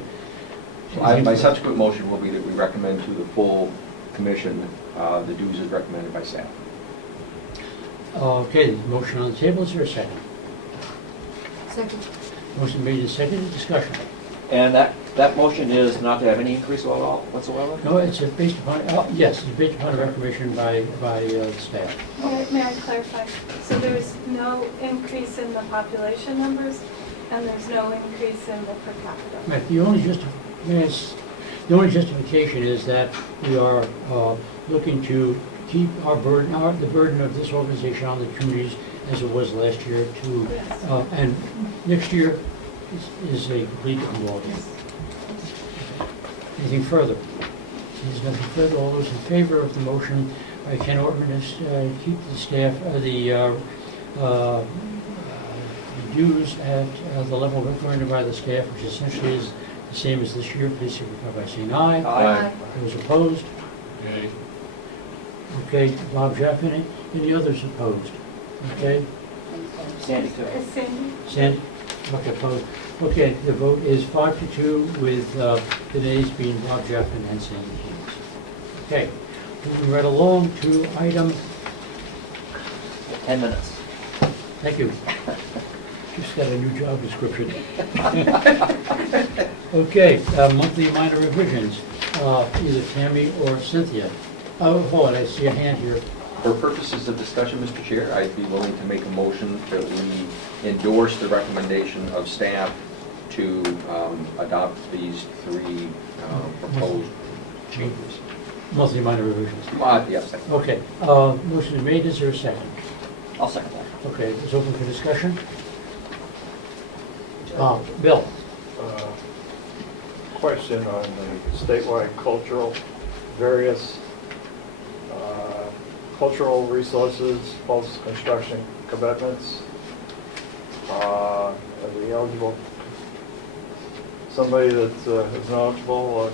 My subsequent motion will be that we recommend to the full commission the dues as recommended by staff. Okay, the motion on the table, is there a second? Second. Motion made and seconded, discussion. And that motion is not to have any increase at all whatsoever? No, it's based upon, yes, it's based upon a recommendation by the staff. May I clarify? So there's no increase in the population numbers, and there's no increase in the per capita? Right, the only justification is that we are looking to keep our burden, the burden of this organization on the communities as it was last year to, Yes. and next year is a complete ballgame. Anything further? There's nothing further. All those in favor of the motion by Ken Ortmann is keep the staff, dues at the level recommended by the staff, which essentially is the same as this year. Please signify by saying aye. Aye. Those opposed? Okay. Okay, Bob Chapman, any others opposed? Okay, Sandy too. Is Cindy? Sandy? Okay, opposed. Okay, the vote is 5-2 with the nays being Bob Chapman and Sandy Keans. Okay, moving right along to item, 10 minutes. thank you. Just got a new job description. Okay, monthly minor revisions, either Tammy or Cynthia. Oh, hold on, I see a hand here. For purposes of discussion, Mr. Chair, I'd be willing to make a motion that we endorse the recommendation of staff to adopt these 3 proposed changes. Monthly minor revisions. Yes, thank you. Okay, motion is made, is there a second? I'll second that. Okay, it's open for discussion. Bill? Question on the statewide cultural, various cultural resources, post-construction commitments. Are we eligible? Somebody that is knowledgeable,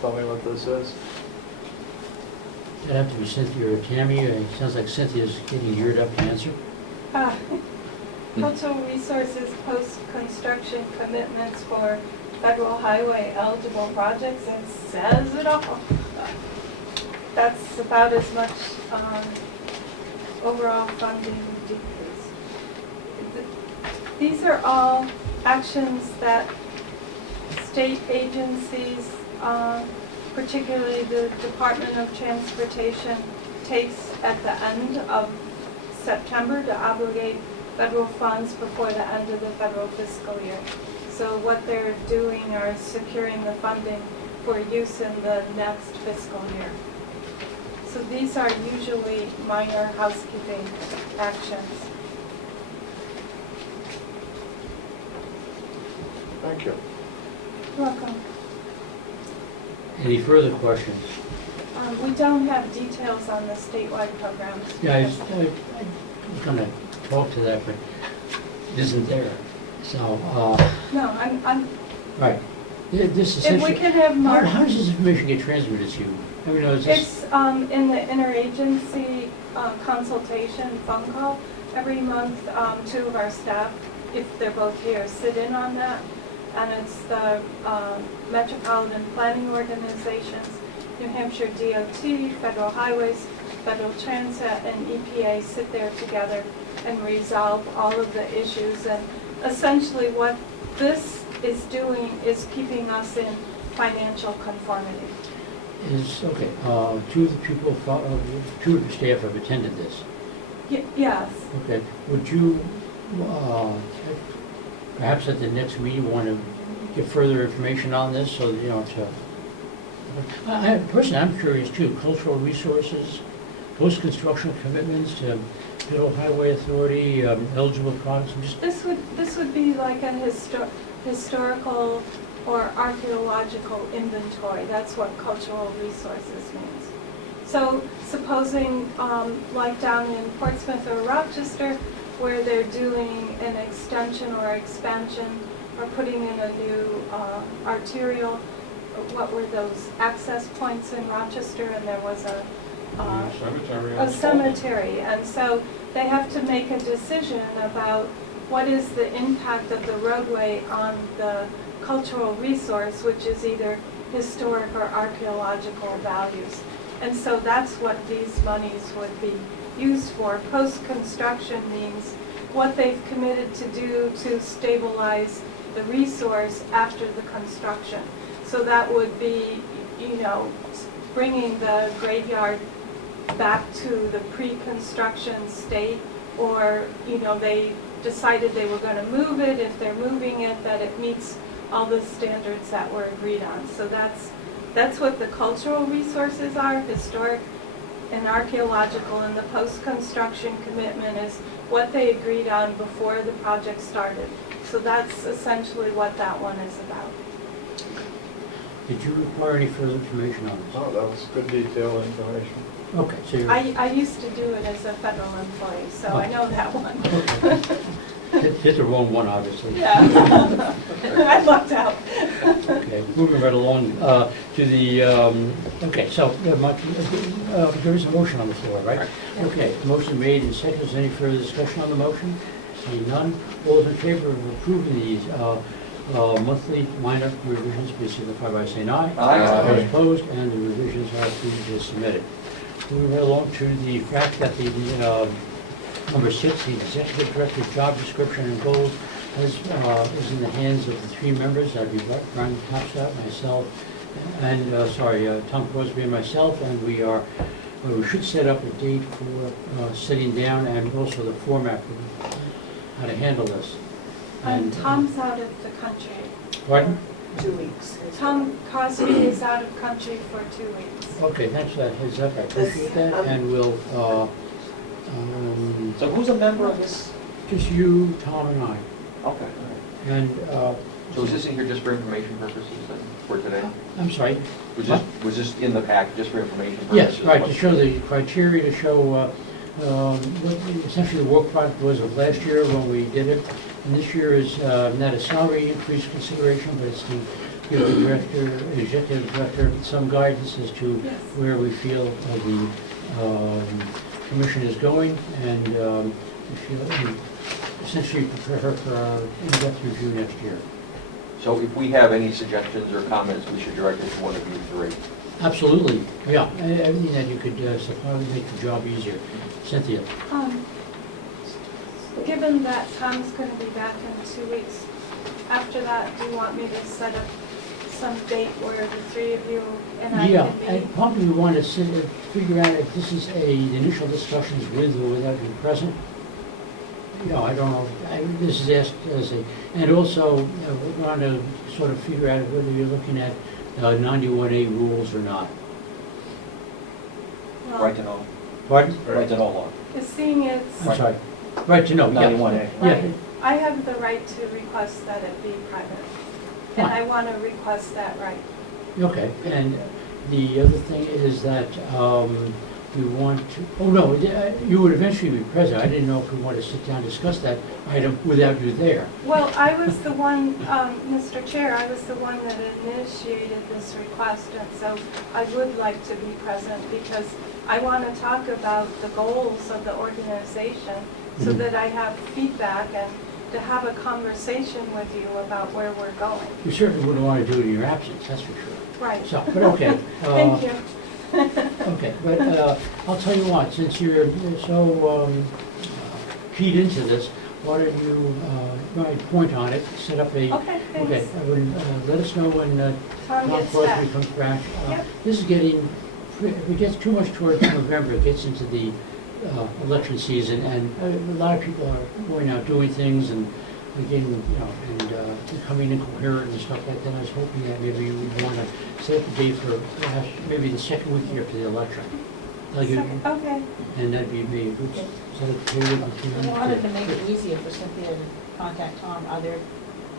tell me what this is. It'd have to be Cynthia or Tammy. It sounds like Cynthia's getting geared up to answer. Cultural resources post-construction commitments for federal highway eligible projects, it says it all. That's about as much overall funding decrease. These are all actions that state agencies, particularly the Department of Transportation, takes at the end of September to obligate federal funds before the end of the federal fiscal year. So what they're doing are securing the funding for use in the next fiscal year. So these are usually minor housekeeping actions. Thank you. You're welcome. Any further questions? We don't have details on the statewide programs. Yeah, I was going to talk to that, but it isn't there. So, No, I'm, right. This if we essentially, could have more. how does this information get transmitted to you? I mean, is this, It's in the interagency consultation phone call. Every month, 2 of our staff, if they're both here, sit in on that. and it's the Metropolitan Planning Organizations, New Hampshire DOT, Federal Highways, Federal Transit, and EPA sit there together and resolve all of the issues. And essentially what this is doing is keeping us in financial conformity. Okay, two of the people, two of the staff have attended this. Yes. Okay, would you, perhaps at the next meeting, want to get further information on this, so that, you know, personally, I'm curious too, cultural resources, post-construction commitments to Federal Highway Authority, eligible products, I'm just, This would be like a historical or archaeological inventory. That's what cultural resources means. So supposing, like down in Portsmouth or Rochester, where they're doing an extension or expansion or putting in a new arterial, what were those access points in Rochester, and there was a cemetery, and so they have to make a decision about what is the impact of the roadway on the cultural resource, which is either historic or archaeological values. And so that's what these monies would be used for. Post-construction means what they've committed to do to stabilize the resource after the construction. So that would be, you know, bringing the graveyard back to the pre-construction state, or, you know, they decided they were going to move it. If they're moving it, that it meets all the standards that were agreed on. So that's what the cultural resources are, historic and archaeological, and the post-construction commitment is what they agreed on before the project started. So that's essentially what that one is about. did you require any further information on this? Oh, that was good detailed information. Okay, so you're, I used to do it as a federal employee, so I know that one. hit the wrong one, obviously. Yeah. I lucked out. Okay, moving right along to the, okay, so there is a motion on the floor, right? Okay, motion made and seconded. Is there any further discussion on the motion? Seeing none, all those in favor of approving these monthly minor revisions, please signify by saying aye. Aye. Those opposed, and the revisions are approved as submitted. Moving right along to the fact that the number 6, the executive director's job description and goals is in the hands of the three members. That'd be Brian Tapscott, myself, and Tom Crosby and myself, and we should set up a date for sitting down, and also the format for how to handle this. And Tom's out of the country. Pardon? 2 weeks. Tom Crosby is out of country for 2 weeks. Okay, thanks for that heads up, I appreciate that, and we'll, So who's a member of this? just you, Tom, and I, Okay. and, So is this in here just for information purposes then, for today? I'm sorry, Was this in the pack just for information purposes? yes, right, to show the criteria, to show what essentially the work product was of last year when we did it. And this year is not a salary increase consideration, but it's to give the director, executive director, some guidance as to Yes. where we feel the commission is going, and essentially prepare her for our in-depth review next year. So if we have any suggestions or comments, we should direct it to one of you three. Absolutely, yeah, everything that you could supply would make the job easier. Cynthia? Given that Tom's going to be back in 2 weeks, after that, do you want me to set up some date where the three of you and I Yeah, can and meet? probably we want to figure out if this is the initial discussions with or without you present. You know, I don't know, this is asked as a, and also, we want to sort of figure out whether you're looking at 91A rules or not. Well, Right to know. Pardon? Right to know law. seeing it's, I'm sorry. Right to know, yeah. 91A. Yeah, right, I have the right to request that it be private. And Fine. I want to request that right. okay, and the other thing is that we want to, oh no, you would eventually be present. I didn't know if we want to sit down and discuss that item without you there. Well, I was the one, Mr. Chair, I was the one that initiated this request, and so I would like to be present because I want to talk about the goals of the organization so Mhm. that I have feedback, to have a conversation with you about where we're going. You certainly wouldn't want to do it in your absence, that's for sure. Right. So, but okay. Thank you. Okay, but I'll tell you what, since you're so keyed into this, why don't you, point on it, set up a... Okay, thanks. Let us know when Tom Tom gets Crosby back. comes back. Yep. This is getting, if it gets too much towards November, it gets into the election season, and a lot of people are going out doing things and getting, becoming incoherent and stuff like that. I was hoping that maybe you would want to set the date for perhaps maybe the second week after the election. Okay. And that'd be maybe a good set of period between. We wanted to make it easier for Cynthia to contact Tom. Are there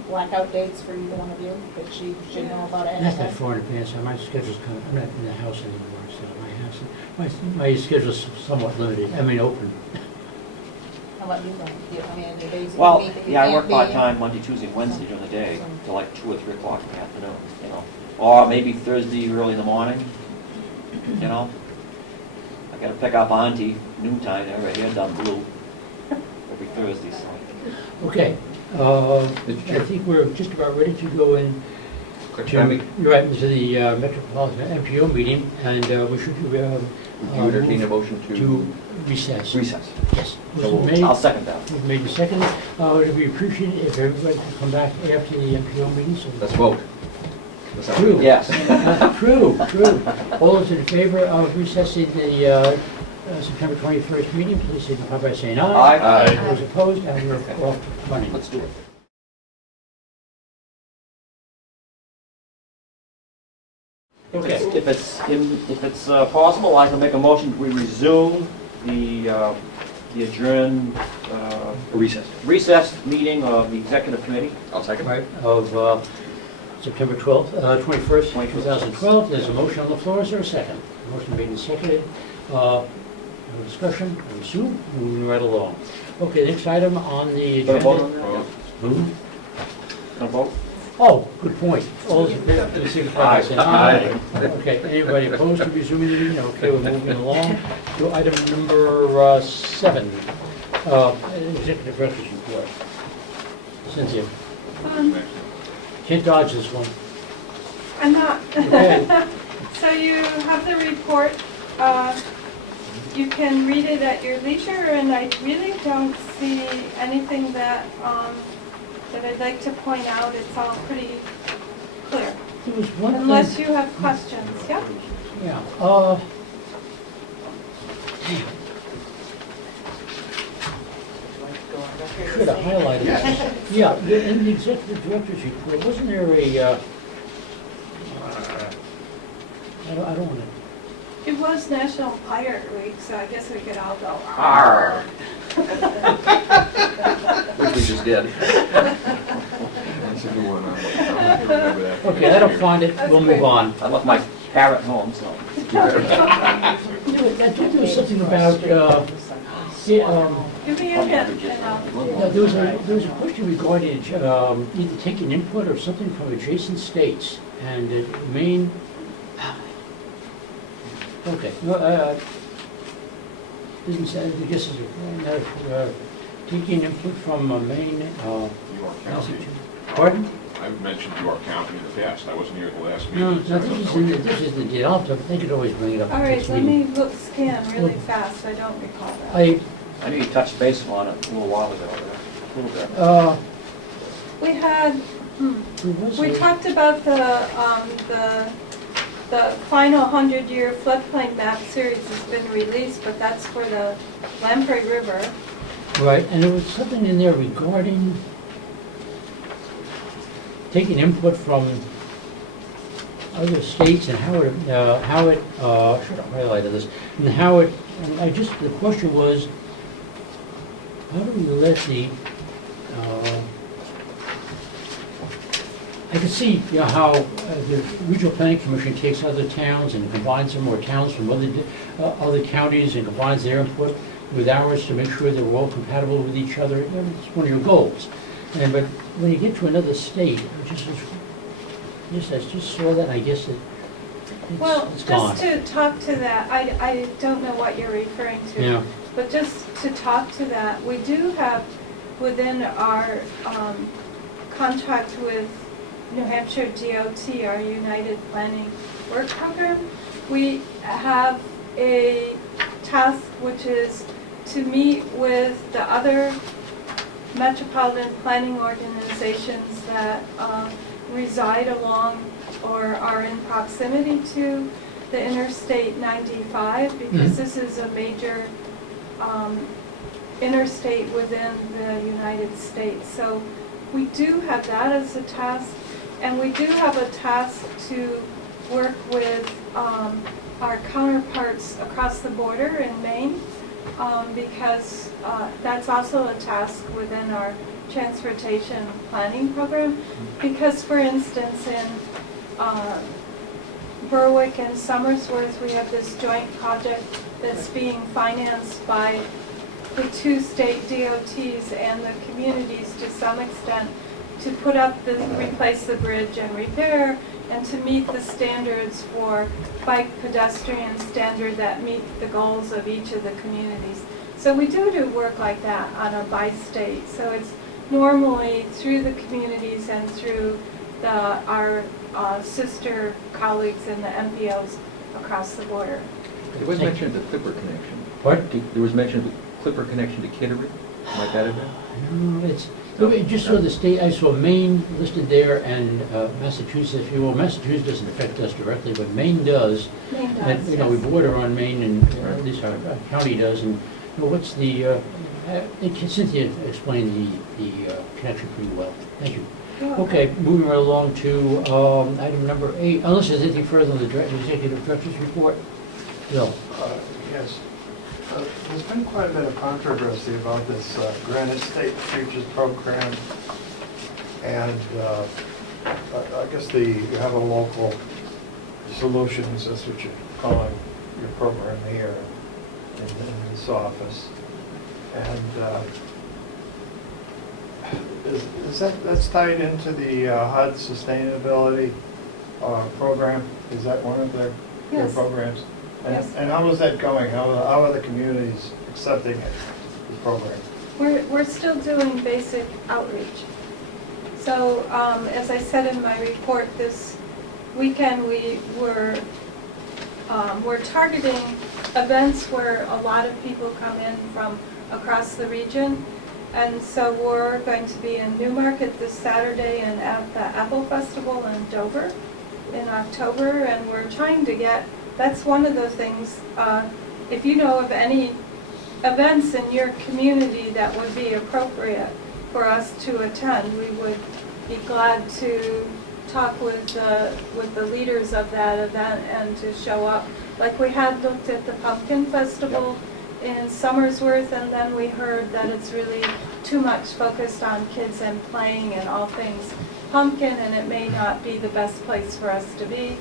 blackout dates for either one of you that she should know about ahead Not of that time? far in advance, my schedule's kind of, I'm not in the house anymore, so my schedule's somewhat limited, open. How about you, Brian? I mean, the days that Well, you meet that you yeah, I can't work be- part-time Monday, Tuesday, Wednesday during the day, till like 2 or 3 o'clock in the afternoon, Or maybe Thursday early in the morning, I gotta pick up Auntie noontime, and her hair done blue every Thursday, so. Okay, I think we're just about ready to go in Tammy, to the Metropolitan MPO meeting, and we should would you entertain a move motion to to recess. recess? Yes. So Motion made. I'll second that. Motion made and seconded. It would be appreciated if everybody could come back after the MPO meeting, so. Let's vote. Let's have a True. vote. Yes. True. All those in favor of recessing the September 21st meeting, please signify by saying aye. Aye. Those opposed, and we're off running. Let's do it. Okay. If it's possible, I can make a motion, we resume the adjourned recessed meeting of the executive committee. I'll second. Right, of September 12th, 21st, 2012. There's a motion on the floor. Is there a second? Motion made and seconded. No discussion, I assume, moving right along. Okay, next item on the Gonna vote on agenda. that? Move. Gonna vote? Oh, good point. All those in favor, please signify by saying aye. Okay, anybody opposed to resuming the meeting? Okay, we're moving along to item number 7, executive director's report. Cynthia, can't dodge this one. I'm not. Okay. So you have the report. You can read it at your leisure, and I really don't see anything that I'd like to point out. It's all pretty clear. There was one thing. Unless you have questions, yeah? Yeah, should have highlighted that. Yeah, in the executive director's report, wasn't there a, I don't want to. It was National Pirate Week, so I guess we could all go. Arr. Which we just did. That's a good one. I'll remember that. Okay, I don't find it, we'll move on. I left my parrot home, so. I think there was something about, Give me a hint, and I'll. there was a question regarding either taking input or something from adjacent states, and Maine. Okay, no, doesn't say, I guess it's taking input from Maine, York County. Massachusetts. Pardon? I've mentioned York County in the past. I wasn't here at the last No, meeting. so I this don't know. is the deal. I'll have to, they could always bring it up All at right, this let meeting. me scan really fast, I don't recall that. I knew you touched base on it a little while ago, a little bit. We had, we talked about the final 100-year floodplain map series has been released, but that's for the Lamprey River. Right, and there was something in there regarding taking input from other states and how it, should have highlighted this, and how it, and the question was, how do we let I can see, how the Regional Planning Commission takes other towns and combines them, or towns from other counties, and combines their input with ours to make sure that we're all compatible with each other. It's one of your goals. But when you get to another state, I just saw that, and I guess Well, it's gone. just to talk to that, I don't know what you're referring to. Yeah. But just to talk to that, we do have within our contract with New Hampshire DOT, our United Planning Work Program, we have a task which is to meet with the other metropolitan planning organizations that reside along or are in proximity to the Interstate 95, because this is a major interstate within the United States. So we do have that as a task, and we do have a task to work with our counterparts across the border in Maine, because that's also a task within our transportation planning program. Because, for instance, in Berwick and Somersworth, we have this joint project that's being financed by the two state DOTs and the communities to some extent to put up replace the bridge and repair, and to meet the standards for bike pedestrian standard that meet the goals of each of the communities. So we do work like that on a by-state. So it's normally through the communities and through our sister colleagues in the MPOs across the border. There was mention of the Clipper connection. What? There was mention of the Clipper connection to Kittery. Am I better there? No, it's, just so the state, I saw Maine listed there and Massachusetts, if you will. Massachusetts doesn't affect us directly, but Maine does. Maine does, And, you know, we border on Maine, and at least our county does. And you know, what's the, Cynthia explained the connection pretty well. Thank you. Okay, moving right along to item number 8. Unless there's anything further on the executive director's report. Bill. Yes. There's been quite a bit of controversy about this Granite State Future program, and I guess you have a local solutions, that's what you're calling your program here in this office, and that's tied into the HUD sustainability program? Is that one of their programs? Yes. And how is that going? How are the communities accepting it, the program? We're still doing basic outreach. So as I said in my report, this weekend we're targeting events where a lot of people come in from across the region. And so we're going to be in Newmarket this Saturday and at the Apple Festival in Dover in October. And we're trying to get, that's one of the things, if you know of any events in your community that would be appropriate for us to attend, we would be glad to talk with the leaders of that event and to show up. Like we had looked at the Pumpkin Festival in Somersworth, and then we heard that it's really too much focused on kids and playing and all things pumpkin, and it may not be the best place for us to be.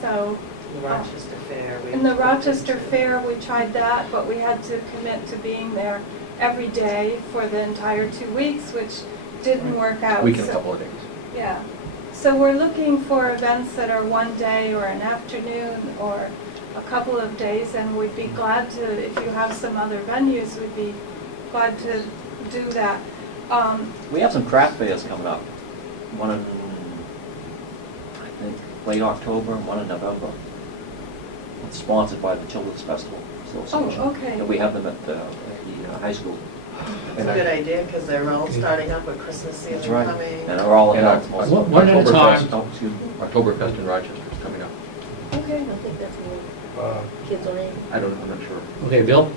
So The Rochester Fair. in the Rochester Fair, we tried that, but we had to commit to being there every day for the entire 2 weeks, which didn't work out. Week and a couple of days. Yeah. So we're looking for events that are one day or an afternoon or a couple of days, and we'd be glad to, if you have some other venues, we'd be glad to do that. We have some craft fairs coming up. One in, I think, late October and one in November. It's sponsored by the Children's Festival Association. Oh, okay. And we have them at the high school. It's a good idea, because they're all starting up with Christmas That's season right. coming. And they're all And adults mostly. One at a time. Oh, excuse me. Oktoberfest in Rochester is coming up. Okay. I don't think that's what kids are in. I'm not sure. Okay, Bill?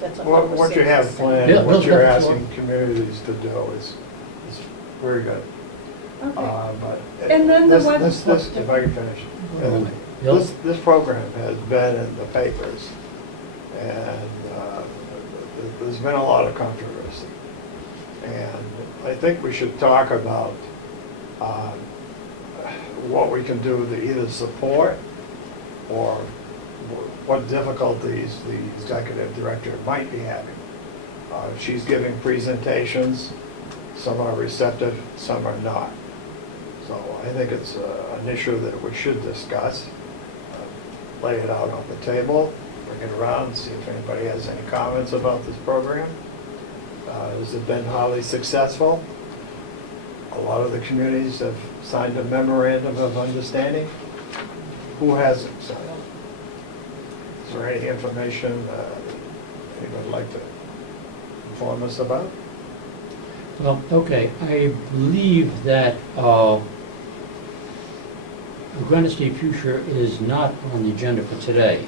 That's What you have planned, Bill, what Bill's you're got the floor. asking communities to do is very good. Okay. But And then the web- this, if I can finish. Bill? This program has been in the papers, and there's been a lot of controversy. And I think we should talk about what we can do to either support or what difficulties the executive director might be having. She's giving presentations, some are receptive, some are not. So I think it's an issue that we should discuss, lay it out on the table, bring it around, see if anybody has any comments about this program. Has it been highly successful? A lot of the communities have signed a memorandum of understanding. Who hasn't signed? Is there any information anyone would like to inform us about? Well, okay, I believe that Granite State Future is not on the agenda for today.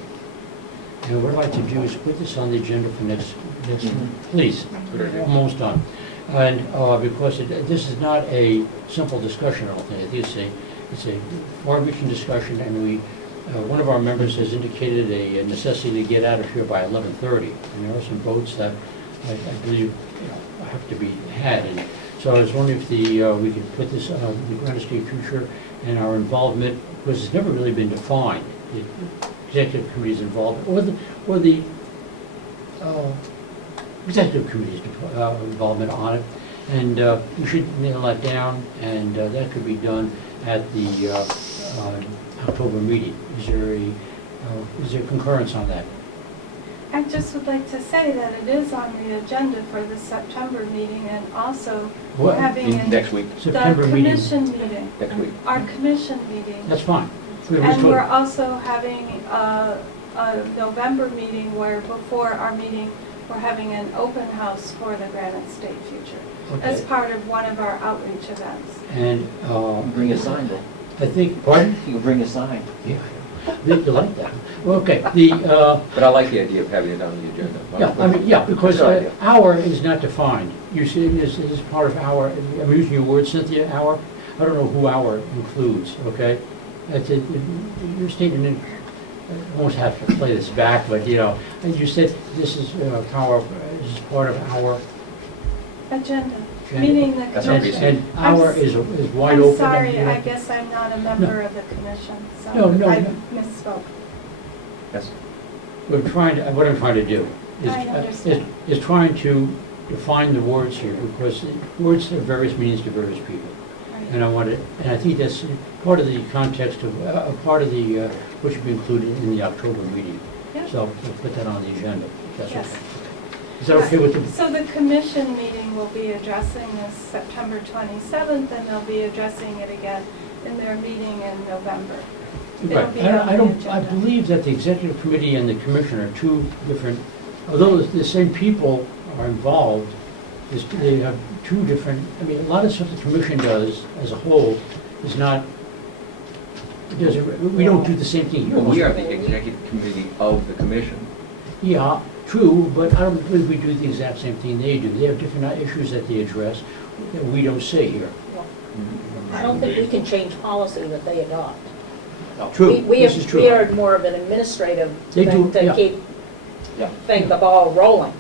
And what I'd like to do is put this on the agenda for next please, Good idea. almost done. And because this is not a simple discussion, I don't think. I think it's a far-reaching discussion, and we, one of our members has indicated a necessity to get out of here by 11:30. And there are some votes that I believe have to be had. And so I was wondering if we could put this on the Granite State Future and our involvement, because it's never really been defined, the executive committee's involvement, or the executive committee's involvement on it. And we should nail that down, and that could be done at the October meeting. Is there concurrence on that? I just would like to say that it is on the agenda for the September meeting, and also What? having Next week, the September meeting. commission meeting, next week. our commission meeting. That's fine. And we're also having a November meeting where before our meeting, we're having an open house for the Granite State Future as Okay. part of one of our outreach events. And Bring a sign, though. I think, pardon? You can bring a sign. Yeah, you like that. Well, okay, But I like the idea of having it on the agenda. yeah, I mean, yeah, because Good idea. hour is not defined. You're saying this is part of hour, I'm using your word, Cynthia, hour? I don't know who hour includes, okay? Your statement, I almost have to play this back, but, as you said, this is power, this is part of our Agenda, agenda. meaning the That's commission. And hour is wide I'm open. sorry, and- I guess I'm not a member of the commission, so No, I no. misspoke. Yes. What I'm trying to do I understand. is trying to define the words here, because words have various meanings to various people. And I think that's part of the context of, part of the, what should be included in the October meeting. Yeah. So we'll put that on the agenda, if that's Yes. okay. Is that okay with the? So the commission meeting will be addressing this September 27th, and they'll be addressing it again in their meeting in November. It'll Right. be on the I agenda. believe that the executive committee and the commission are two different, although the same people are involved, they have two different, I mean, a lot of stuff the commission does as a whole is not, we don't do the same thing here. Well, we are the executive committee of the commission. Yeah, true, but I don't believe we do the exact same thing they do. They have different issues that they address that we don't see here. I don't think we can change policy that they adopt. True, We this is true. are more of an administrative They do, thing to yeah. keep the ball rolling.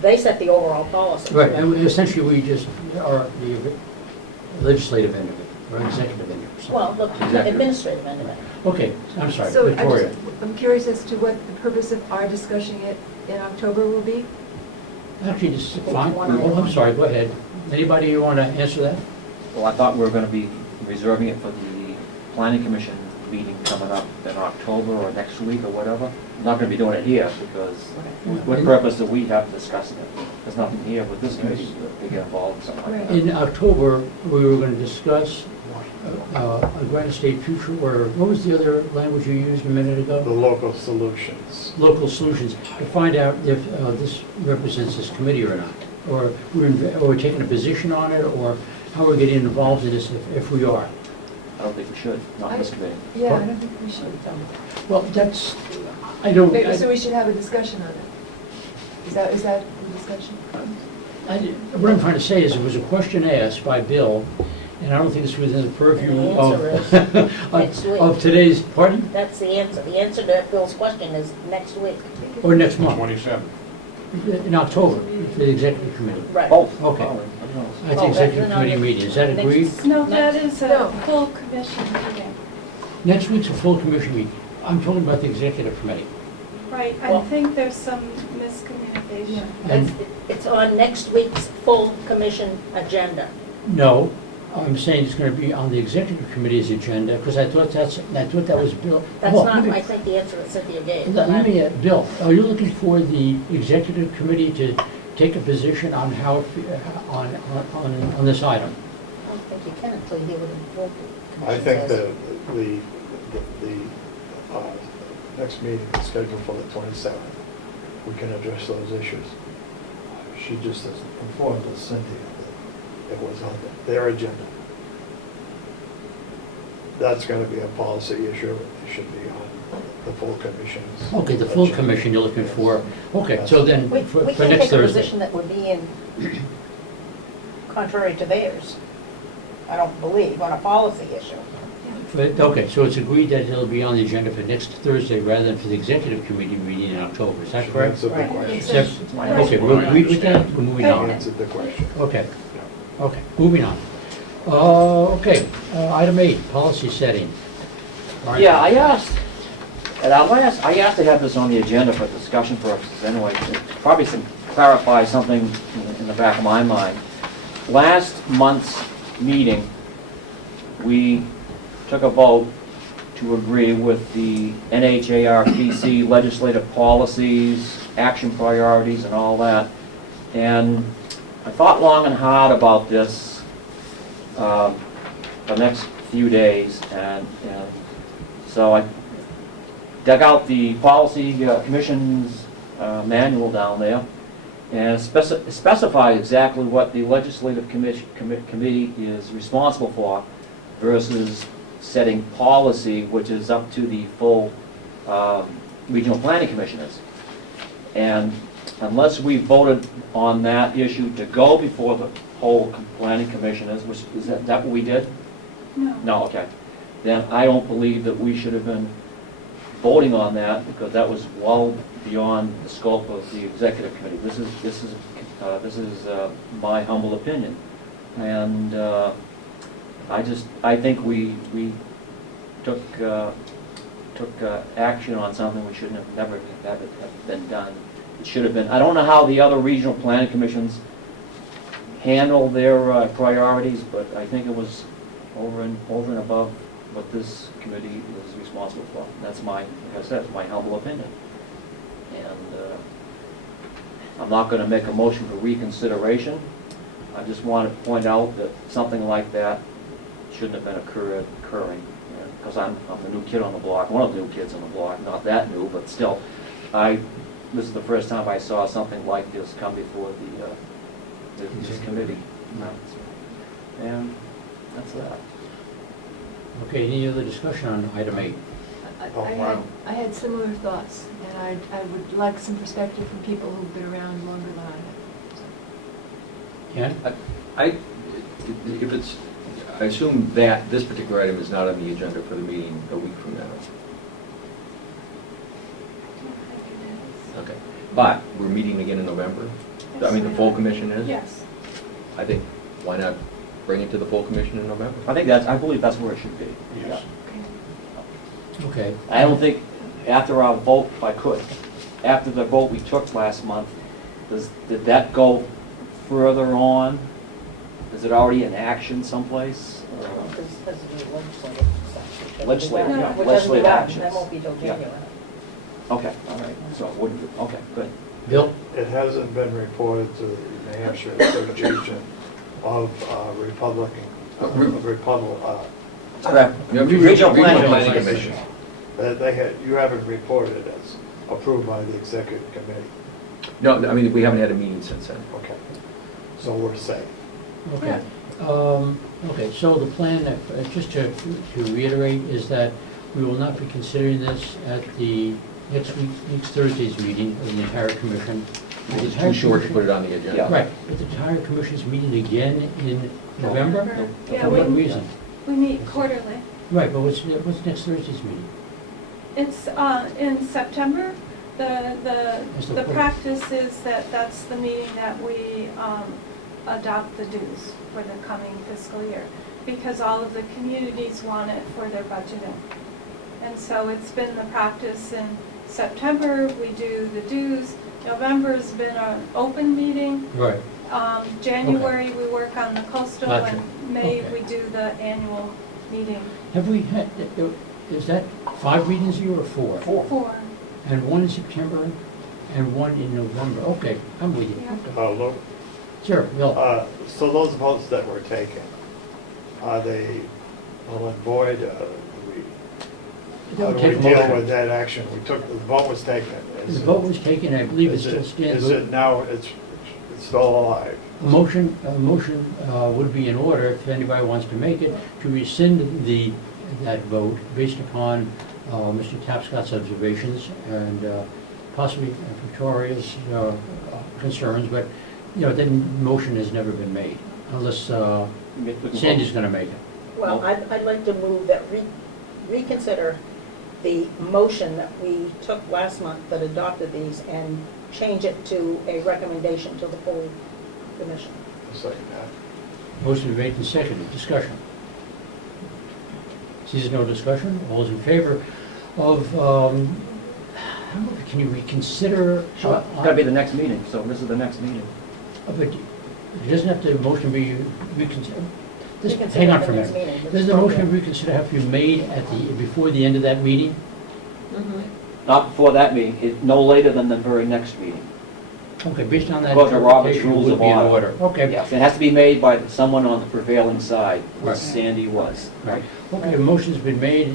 They set the overall policy. Right, and essentially we just are the legislative end of it, or executive end of it. Well, the Executive. administrative end of it. Okay, I'm sorry, So Victoria. I'm curious as to what the purpose of our discussing it in October will be? Actually, this is fine. Oh, I'm sorry, go ahead. Anybody want to answer that? Well, I thought we were gonna be reserving it for the planning commission meeting coming up in October or next week or whatever. I'm not gonna be doing it here because what purpose do we have discussing it? There's nothing here with this committee to get involved in something like that. In October, we were going to discuss a Granite State Future, or what was the other language you used a minute The ago? local solutions. Local solutions, to find out if this represents this committee or not. Or we're taking a position on it, or how we're getting involved in this if we are. I don't think we should, not in this committee. Yeah, I don't think we should. Well, that's, I don't, Maybe, so we should have a discussion on it. Is that the discussion? what I'm trying to say is, there was a question asked by Bill, and I don't think it's within the purview And the answer next week. of today's, pardon? That's the answer. The answer to Bill's question is next week. Or next month, 27th. in October, for the executive committee. Right. Oh, Okay. oh, I don't know. At the Oh, executive then on committee the meeting, is that next- agreed? No, that is No. a full commission meeting. Next week's a full commission meeting. I'm talking about the executive committee. Right, I Well- think there's some miscommunication. And It's on next week's full commission agenda. no, I'm saying it's going to be on the executive committee's agenda, because I thought that was Bill. That's Oh, not, let me- I think, the answer that Cynthia gave. Let me, Bill, are you looking for the executive committee to take a position on how, on this item? I don't think you can until you hear what the I commission think says. the next meeting is scheduled for the 27th. We can address those issues. She just has informed us, Cynthia, that it was on their agenda. That's gonna be a policy issue. It should be on the full commission's. Okay, the full agenda. commission you're looking for. Okay, so then, We for can't next take a Thursday. position that would be in contrary to theirs, I don't believe, on a policy issue. Okay, so it's agreed that it'll be on the agenda for next Thursday rather than for the executive committee meeting in October, is that She correct? answered the Right. question. Except- It's my Okay, we're agreed with that, we're moving She on. answered the question. Okay, okay, moving on. Okay, item 8, policy setting. Brian? Yeah, I asked to have this on the agenda for discussion purposes anyway, to probably clarify something in the back of my mind. Last month's meeting, we took a vote to agree with the NHARPC legislative policies, action priorities, and all that. And I thought long and hard about this the next few days, and so I dug out the policy commission's manual down there, and specified exactly what the legislative committee is responsible for versus setting policy, which is up to the full regional planning commissioners. And unless we voted on that issue to go before the whole planning commissioners, which is that what we did? No. No, okay. Then I don't believe that we should have been voting on that, because that was well beyond the scope of the executive committee. This is my humble opinion, and I think we took action on something we shouldn't have never have been done. It should have been. I don't know how the other regional planning commissions handle their priorities, but I think it was over and above what this committee is responsible for. That's my, like I said, my humble opinion. And I'm not going to make a motion for reconsideration. I just want to point out that something like that shouldn't have been occurring. Because I'm the new kid on the block, one of the new kids on the block, not that new, but still. This is the first time I saw something like this come before this committee. And that's that. Okay, any other discussion on item 8? I had similar thoughts, and I would like some perspective from people who've been around longer than I have. Ken? I assume that this particular item is not on the agenda for the meeting a week from now. Okay, but we're meeting again in November? I mean, the full commission is? Yes. I think, why not bring it to the full commission in November? I believe that's where it should be. Yes. Okay. I don't think, after our vote, if I could, after the vote we took last month, did that go further on? Is it already in action someplace? This is the legislative section. Legislative, yeah, Which doesn't legislative be done. actions. That won't be till Yeah. January. Okay, all right, so it wouldn't, okay, good. Bill? It hasn't been reported to the New Hampshire Association of Regional planning commission. You haven't reported it as approved by the executive committee. No, I mean, we haven't had a meeting since then. Okay. So we're safe. Okay. Okay, so the plan, just to reiterate, is that we will not be considering this at the next Thursday's meeting of the entire commission. It's too short to put it on the agenda. Yeah. Right, but the entire commission's meeting again in November? Yeah, For what reason? we meet quarterly. Right, but what's next Thursday's meeting? It's in September. The practice is that that's the meeting that we adopt the dues for the coming fiscal year, because all of the communities want it for their budgeting. And so it's been the practice in September, we do the dues. November's been an open meeting. Right. January, we work on the coastal, Gotcha. and May, Okay. we do the annual meeting. Have we had, is that 5 meetings a year or 4? 4. And one in September? and one in November. Okay, I'm with you. Yeah. Look, Sure, Bill. so those votes that were taken, are they null and void? That How would do we take a deal motion. with that action? The vote was taken. The vote was taken, I believe it still stands. Is it now, it's still alive? A motion would be in order, if anybody wants to make it, to rescind that vote based upon Mr. Tapscott's observations and possibly Victoria's concerns, but, that motion has never been made, unless Sandy's gonna make it. Well, I'd like to move that reconsider the motion that we took last month that adopted these and change it to a recommendation to the full commission. Second that. Motion made and seconded, discussion. Sees no discussion, all those in favor of, can you reconsider? Sure, it's gotta be the next meeting, so this is the next meeting. But it doesn't have to, motion be reconsidered. Reconsider Hang on the for a next minute. meeting. Does the motion to reconsider have to be made before the end of that meeting? Not before that meeting, no later than the very next meeting. Okay, based on that According to Robert's interpretation, Rules would of be in Order. order. Okay. Yes, it has to be made by someone on the prevailing side, Right. which Sandy was. Right. Okay, a motion's been made.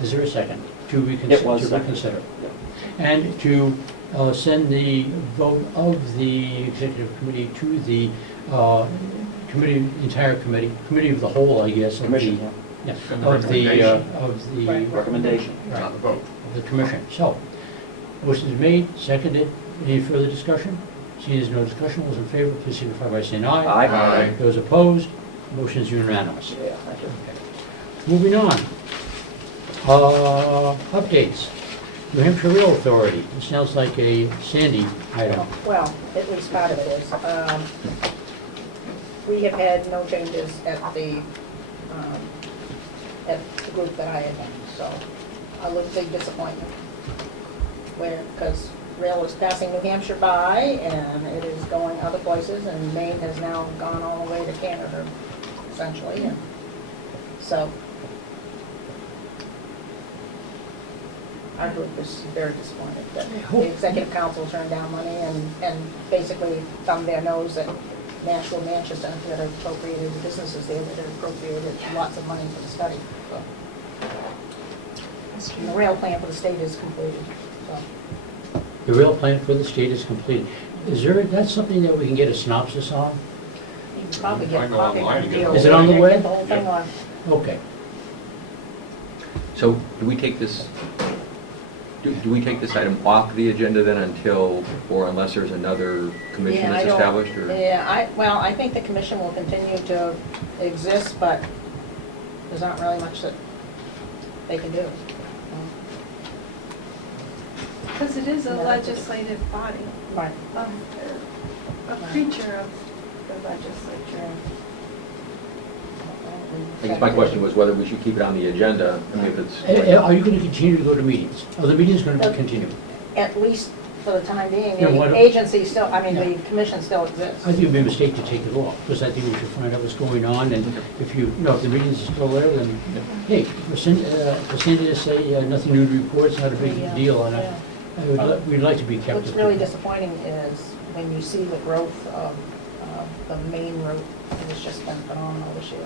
Is there a second to reconsider? It was To seconded. reconsider. And to send the vote of the executive committee to the entire committee of the whole, I guess. of the- Commission, Yeah, And the of the recommendation. recommendation. right, Not the vote. of the commission. So, motion is made, seconded. Any further discussion? Seeing there's no discussion, all those in favor, please signify by saying aye. Aye. Those opposed, motion is unanimous. Yeah, thank you. Moving on. Updates. New Hampshire Rail Authority. It sounds like a Sandy item. Well, at least part of it is. We have had no changes at the group that I had been, so a little big disappointment. Because rail is passing New Hampshire by, and it is going other places, and Maine has now gone all the way to Canada, essentially, and so our group is very disappointed that the executive council turned down money and basically thumbed their nose at Nashville, Manchester, that had appropriated, the businesses there that had appropriated lots of money for the study. And the rail plan for the state is completed, so. The rail plan for the state is completed. That's something that we can get a synopsis on? You can probably get I a go copy online of and the get deal. it. Is it on the Get web? the whole thing Yep. on. Okay. So do we take this, do we take this item off the agenda then until, or unless there's another commission Yeah, I that's don't- established? Or Yeah, I think the commission will continue to exist, but there's not really much that they can do. Because it is a Yeah. legislative body, Right. a creature of the legislature. I guess my question was whether we should keep it on the agenda. I mean, if it's. Are you going to continue to go to meetings? Are the meetings going to continue? At least for the time being, Yeah, why the don't- agency still, I mean, the commission still exists. I think it would be a mistake to take it off, because I think we should find out what's going on, and if if the meetings are still there, then, hey, for Cindy to say nothing new to report, it's not a big Yeah. deal, and we'd like to be kept. What's really disappointing is when you see the growth of the main route, it has just been phenomenal this year.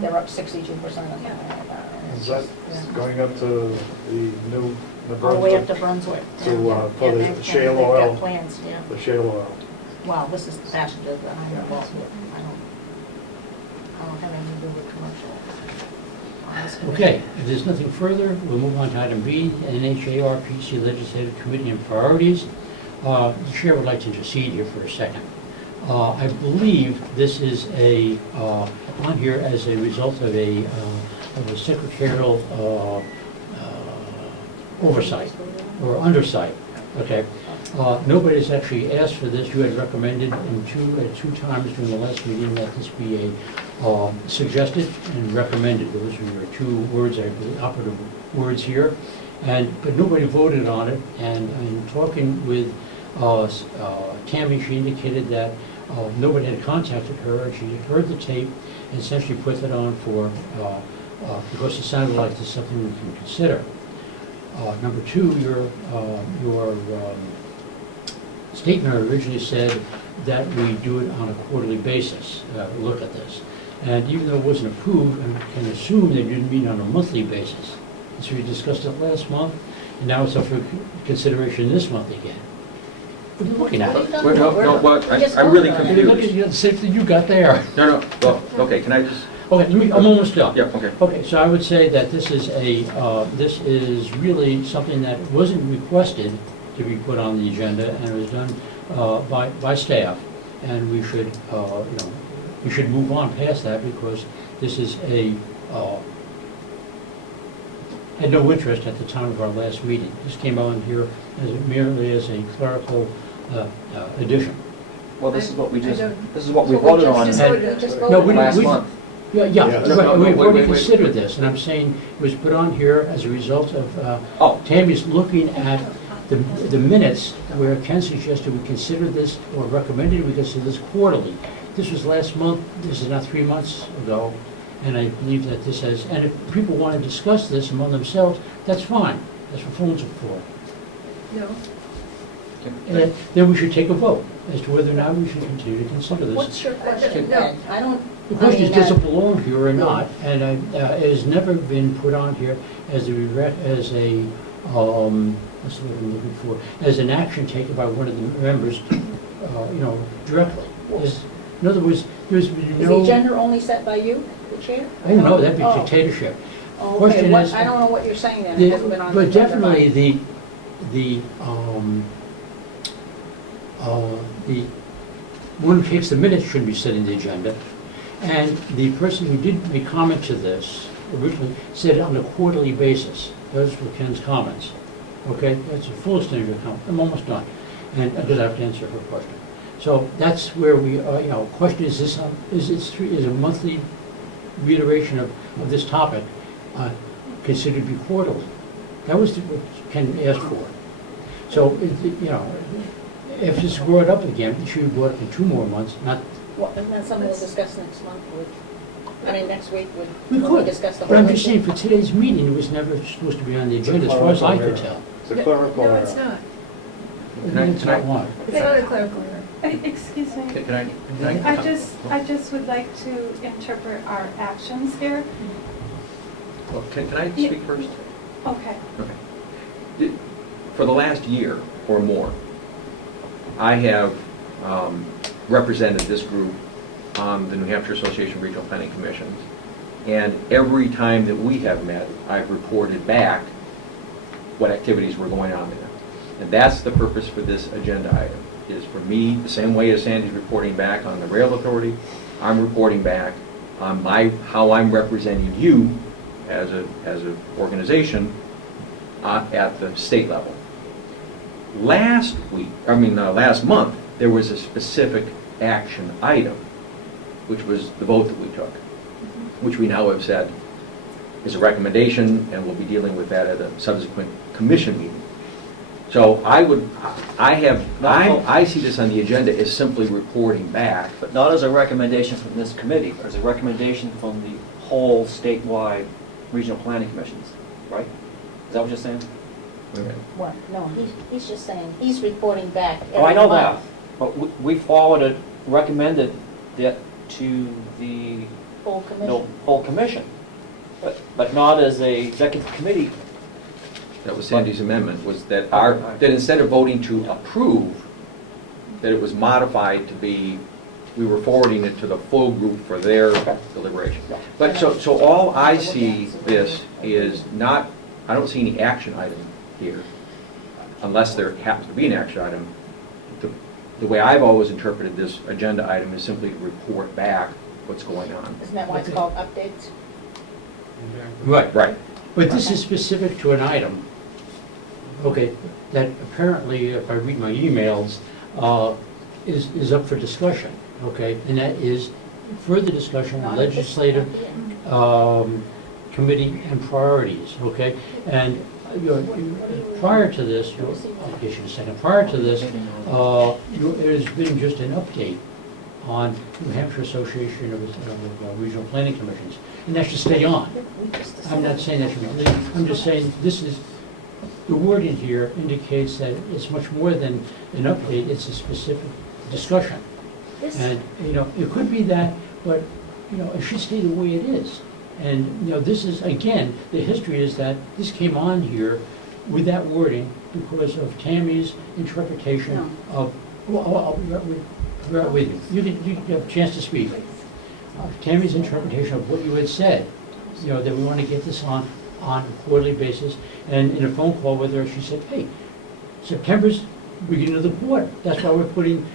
They're up 62% or something like that. and it's Is that just, yeah. going up to the new All the way up to Brunswick? Brunswick. To, for the Yeah, they've shale got oil. plans, yeah. The shale oil. Well, this is passenger that I'm involved with. I don't have anything to do with commercial. on this commission. Okay, if there's nothing further, we'll move on to item B, NHARPC Legislative Committee and Priorities. The chair would like to intercede here for a second. I believe this is on here as a result of a secretarial oversight or undersight, okay? Nobody's actually asked for this. You had recommended two times during the last meeting that this be suggested and recommended. Those were your two words, I believe, operative words here. But nobody voted on it, and in talking with Tammy, she indicated that nobody had contacted her, and she had heard the tape and essentially put it on for, because it sounded like this is something we can consider. Number two, your statement originally said that we do it on a quarterly basis, look at this. And even though it wasn't approved, I can assume they didn't meet on a monthly basis. So we discussed it last month, and now it's up for consideration this month again. What are you looking at? Well, no, but I'm really Look at confused. the same thing you got there. No, well, okay, can I just, Okay, I'm almost done. yeah, okay. Okay, so I would say that this is really something that wasn't requested to be put on the agenda, and it was done by staff, and we should, we should move on past that, because this is had no interest at the time of our last meeting. This came out here merely as a clerical addition. Well, this is what we just, I don't- this is what we So we voted just on decided- We just No, voted we- on it. last month. Yeah, Yeah, right, no, we've wait, already wait. considered this, and I'm saying it was put on here as a result of Oh. Tammy's looking at the minutes where Ken suggested we consider this, or recommended we consider this quarterly. This was last month, this is now 3 months ago, and I believe that this has, and if people want to discuss this among themselves, that's fine, that's what phones are for. No, And then we should take a vote as to whether or not we should continue to consider this. What's your question, No. Ed? I don't. The question is, I mean, does it belong here or not? And it has never been put on here as what's the word I'm looking for, as an action taken by one of the members, directly. In other words, there's been Is the no, agenda only set by you, the chair? I don't know, that'd be Oh. dictatorship. Oh, okay, Question is- I don't know what you're saying then, it hasn't been on the But agenda. definitely, the one who takes the minutes should be setting the agenda. And the person who did make comment to this originally said it on a quarterly basis. Those were Ken's comments. Okay, that's a full extent of your comment. I'm almost done. And because I have to answer her question. So that's where we are, question is this, is a monthly reiteration of this topic considered to be quarterly? That was what Ken asked for. So, if this brought up again, it should be brought up in 2 more months, not. Well, isn't that something we'll discuss next month next week We when we could, discuss the whole but I'm just issue? saying, for today's meeting, it was never supposed to be on the agenda, as far as I could tell. It's a clerical no, error. it's not. It's not why. It's not a clerical error. Excuse me. Can I? I just would like to interpret our actions here. Well, can I speak first? Okay. Okay. For the last year or more, I have represented this group on the New Hampshire Association of Regional Planning Commissions, and every time that we have met, I've reported back what activities were going on there. And that's the purpose for this agenda item, is for me, the same way as Sandy's reporting back on the Rail Authority, I'm reporting back on how I'm representing you as a organization at the state level. Last month, there was a specific action item, which was the vote that we took, which we now have said is a recommendation, and we'll be dealing with that at a subsequent commission meeting. So I see this on the agenda as simply reporting back. But not as a recommendation from this committee, as a recommendation from the whole statewide regional planning commissions, right? Is that what you're saying? What? No, he's just saying, he's reporting back every Oh, I know month. that, but we forwarded, recommended that to the Full commission. full commission, but not as a executive committee. That was Sandy's amendment, was that that instead of voting to approve, that it was modified to be, we were forwarding it to the full group for their deliberation. But so all I see this is not, I don't see any action item here, unless there happens to be an action item. The way I've always interpreted this agenda item is simply to report back what's going on. Isn't that why it's called updates? Right. Right. But this is specific to an item, okay, that apparently, if I read my emails, is up for discussion, okay? And that is further discussion on legislative committee and priorities, okay? And prior to this, I guess you could say, prior to this, there's been just an update on New Hampshire Association of Regional Planning Commissions, and that should stay on. I'm not saying that should be, I'm just saying this is the wording here indicates that it's much more than an update, it's a specific discussion. This, And, it could be that, but, it should stay the way it is. And, this is, again, the history is that this came on here with that wording because of Tammy's interpretation No. of, wait, you have a chance to speak. Tammy's interpretation of what you had said, that we want to get this on a quarterly basis. And in a phone call with her, she said, hey, September's beginning of the quarter. That's why we're putting,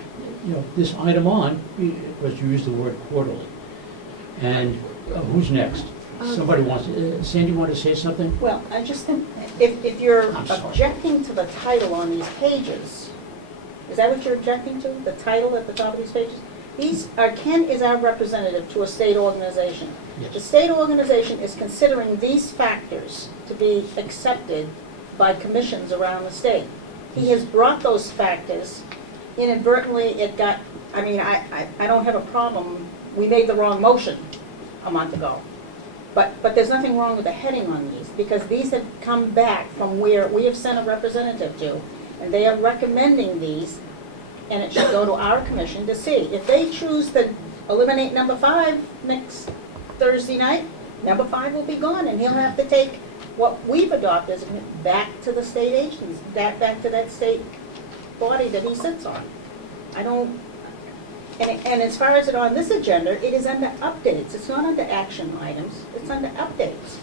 this item on, because you use the word quarterly. And who's next? Somebody wants, Sandy want to say something? well, I just think, if you're I'm sorry. objecting to the title on these pages, is that what you're objecting to? The title at the top of these pages? Ken is our representative to a state organization. The Yes. state organization is considering these factors to be accepted by commissions around the state. He has brought those factors, inadvertently it got, I don't have a problem, we made the wrong motion a month ago. But there's nothing wrong with the heading on these, because these have come back from where we have sent a representative to, and they are recommending these, and it should go to our commission to see. If they choose to eliminate number 5 next Thursday night, number 5 will be gone, and he'll have to take what we've adopted back to the state agencies, back to that state body that he sits on. I don't, and as far as it on this agenda, it is under updates. It's not under action items, it's under updates.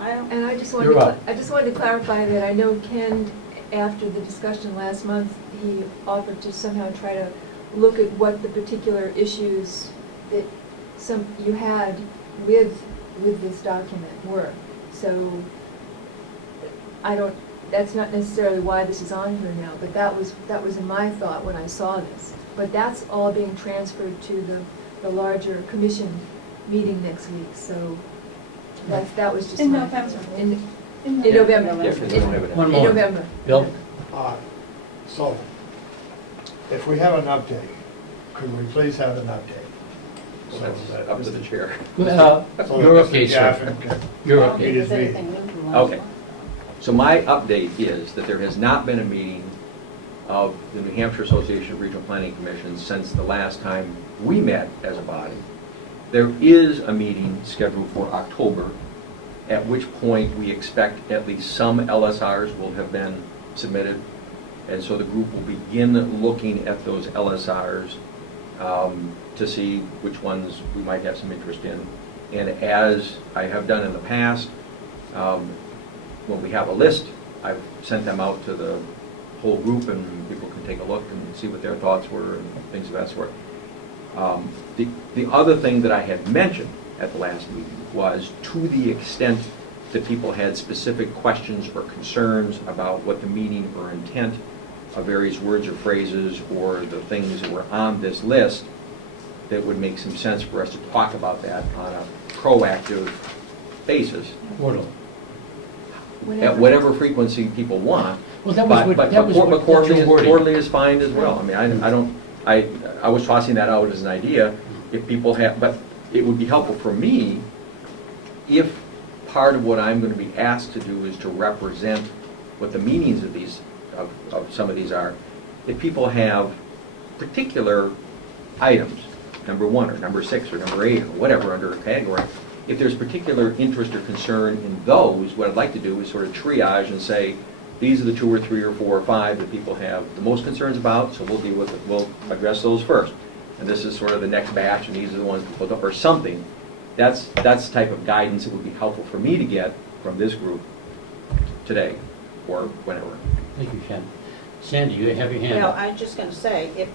I don't, And I just You're up. wanted to clarify that I know Ken, after the discussion last month, he offered to somehow try to look at what the particular issues that you had with this document were. So that's not necessarily why this is on here now, but that was in my thought when I saw this. But that's all being transferred to the larger commission meeting next week, so that was just In my. November. In November. Yeah, 'cause we don't have it. One In more. November. Bill? So, if we have an update, could we please have an update? Well, that's up to the chair. So You're that okay, Mr. sir. Gaffin can- You're I don't okay. think there's It is me. anything new from last Okay. month. So my update is that there has not been a meeting of the New Hampshire Association of Regional Planning Commissions since the last time we met as a body. There is a meeting scheduled for October, at which point we expect at least some LSRs will have been submitted. And so the group will begin looking at those LSRs to see which ones we might have some interest in. And as I have done in the past, when we have a list, I've sent them out to the whole group and people can take a look and see what their thoughts were and things of that sort. The other thing that I had mentioned at the last meeting was, to the extent that people had specific questions or concerns about what the meaning or intent of various words or phrases or the things that were on this list, that would make some sense for us to talk about that on a proactive basis, Quarterly. at whatever frequency people want. Well, that was what, that was what, that's Quarterly your is, wording. quarterly is fine as well. I mean, I was tossing that out as an idea. If people have, but it would be helpful for me if part of what I'm going to be asked to do is to represent what the meanings of these, of some of these are. If people have particular items, number 1 or number 6 or number 8 or whatever under a category, if there's particular interest or concern in those, what I'd like to do is sort of triage and say, these are the 2 or 3 or 4 or 5 that people have the most concerns about, so we'll deal with it, we'll address those first. And this is sort of the next batch, and these are the ones people don't, or something. That's the type of guidance that would be helpful for me to get from this group today, or whenever. Thank you, Ken. Sandy, you have your hand Well, up. I'm just gonna say, if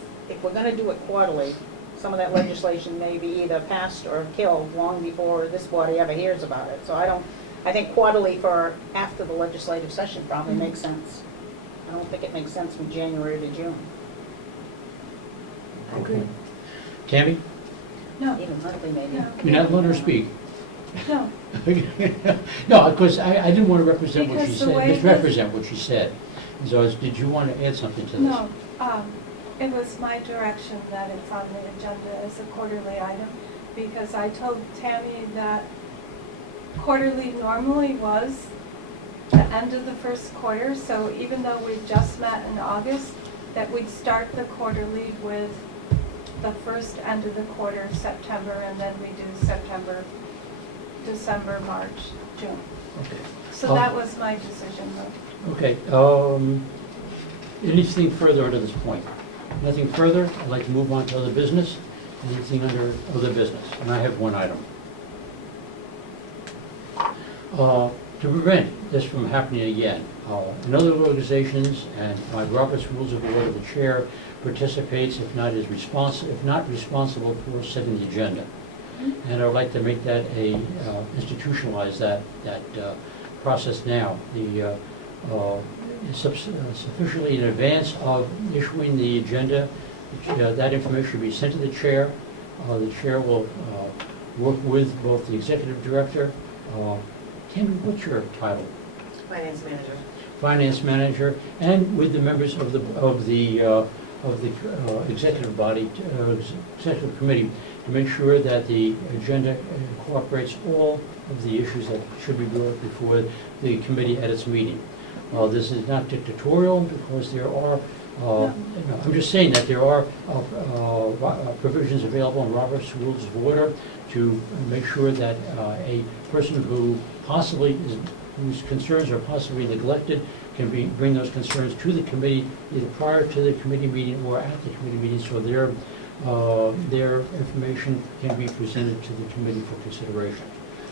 we're gonna do it quarterly, some of that legislation may be either passed or killed long before this body ever hears about it. So I think quarterly for after the legislative session probably makes sense. I don't think it makes sense from January to June, I agree. Tammy, No, even monthly maybe. no, you're not letting her speak. no. No, because I didn't want to represent what she Because the said, way misrepresent what she said. And so did you want to add something to this? No, it was my direction that it's on the agenda as a quarterly item, because I told Tammy that quarterly normally was the end of the first quarter, so even though we've just met in August, that we'd start the quarterly with the first end of the quarter, September, and then we do September, December, March, June. Okay. So that was my decision, though. Okay, anything further under this point? Nothing further? I'd like to move on to other business. Anything under other business? And I have one item. To prevent this from happening again, in other organizations and by Robert's Rules of Order, the chair participates if not responsible for setting the agenda. And I would like to make that institutionalize that process now. Sufficiently in advance of issuing the agenda, that information should be sent to the chair. The chair will work with both the executive director. Tammy, what's your title? Finance manager. Finance manager, and with the members of the executive body, executive committee, to make sure that the agenda incorporates all of the issues that should be brought before the committee at its meeting. This is not dictatorial, because there are, I'm just saying that there are provisions available in Robert's Rules of Order to make sure that a person who whose concerns are possibly neglected can bring those concerns to the committee either prior to the committee meeting or at the committee meeting, so their information can be presented to the committee for consideration.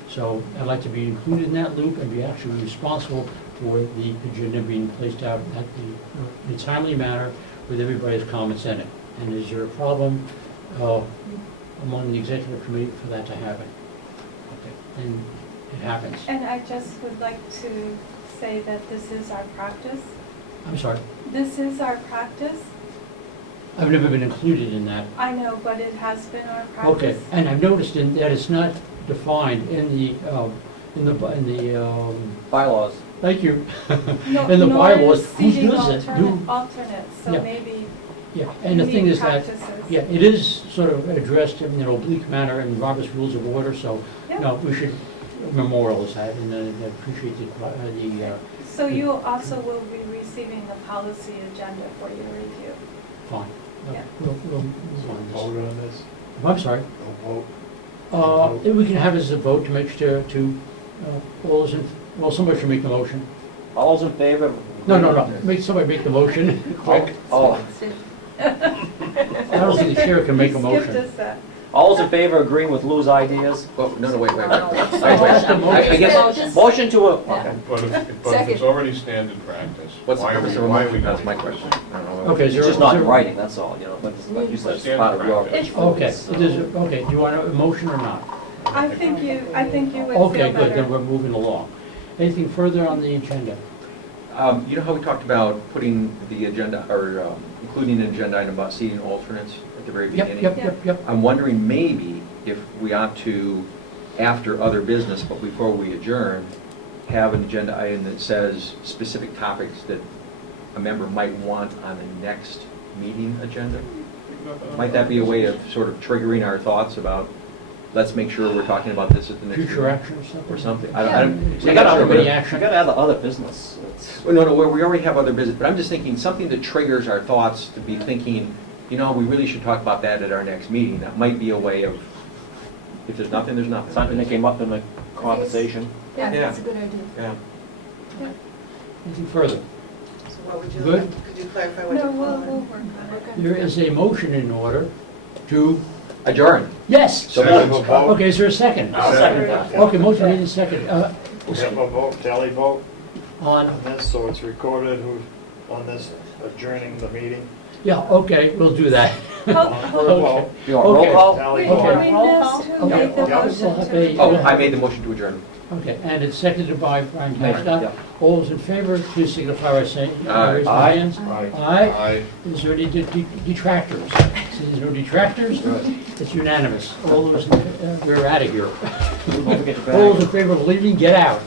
So I'd like to be included in that loop and be actually responsible for the agenda being placed out at in a timely manner with everybody's comments in it. And is there a problem among the executive committee for that to happen? Okay. And it happens. And I just would like to say that this is our practice. I'm sorry. This is our practice. I've never been included in that. I know, but it has been our practice. Okay, and I've noticed that it's not defined in the Bylaws. thank you. No, In the nor bylaws, is who seating does it? alternates, so Yeah. maybe Yeah, and the thing unique is that, practices. yeah, it is sort of addressed in an oblique manner in Robert's Rules of Order, so, Yeah. no, we should memorialize that, and I appreciate the So you also will be receiving the policy agenda for your review. fine. Yeah. We'll move on this. Vote on this? I'm sorry. No vote? If we can have as a vote to make sure all those in, well, somebody should make the motion. All those in favor? No, somebody make the motion. Quick. Oh, I don't think the chair can make a You motion. skipped us that. all those in favor agreeing with Lou's ideas? Oh, no, wait. What's the motion? I guess, Motion to a, Yeah. okay. But if it's Second. already standard practice, what's the why are purpose we, of a why are motion? we That's going? my question. I don't know. Okay, is It's there? just not is in there- writing, that's all, you know, but like you said, it's part of your. Standard Okay, okay, do you want a motion or not? I think you would Okay, feel good, then better. we're moving along. Anything further on the agenda? You know how we talked about putting the agenda, or including an agenda item about seating alternates at the very beginning? Yep. I'm wondering maybe if we ought to, after other business, but before we adjourn, have an agenda item that says specific topics that a member might want on the next meeting agenda? Might that be a way of sort of triggering our thoughts about, let's make sure we're talking about this at the next meeting? Future action or something? Or something? Yeah. I'm You not gotta sure, have but- any action. You gotta have the other business. It's- Well, no, we already have other business, but I'm just thinking something that triggers our thoughts to be thinking, you know, we really should talk about that at our next meeting. That might be a way of, if there's nothing, there's nothing. Something that came up in the conversation. Yeah, Yeah. that's a good idea. Yeah. Anything further? So what would you Good. like, could you clarify what No, you're we'll calling? work on it. Okay. There is a motion in order to, Adjourn. yes! So Second moved. vote? Okay, is there a second? I'll second that. Okay, motion made in second. We have a vote, tally vote On, on this, so it's recorded who's on this adjourning the meeting. yeah, okay, we'll do that. For a vote. You want roll Okay. call? Tally We vote. Okay. missed who Okay. made the Yeah. motion We'll have to. a- Oh, I made the motion to adjourn. Okay, and it's seconded by Brian Yeah. Tapscott. All those in favor, please signify by saying, Aye. raise your Aye. hands. Aye. Aye. Is there any detractors? See, there's no detractors? It's unanimous. All those, we're out of here. Don't forget your All those bag. in favor of leaving, get out.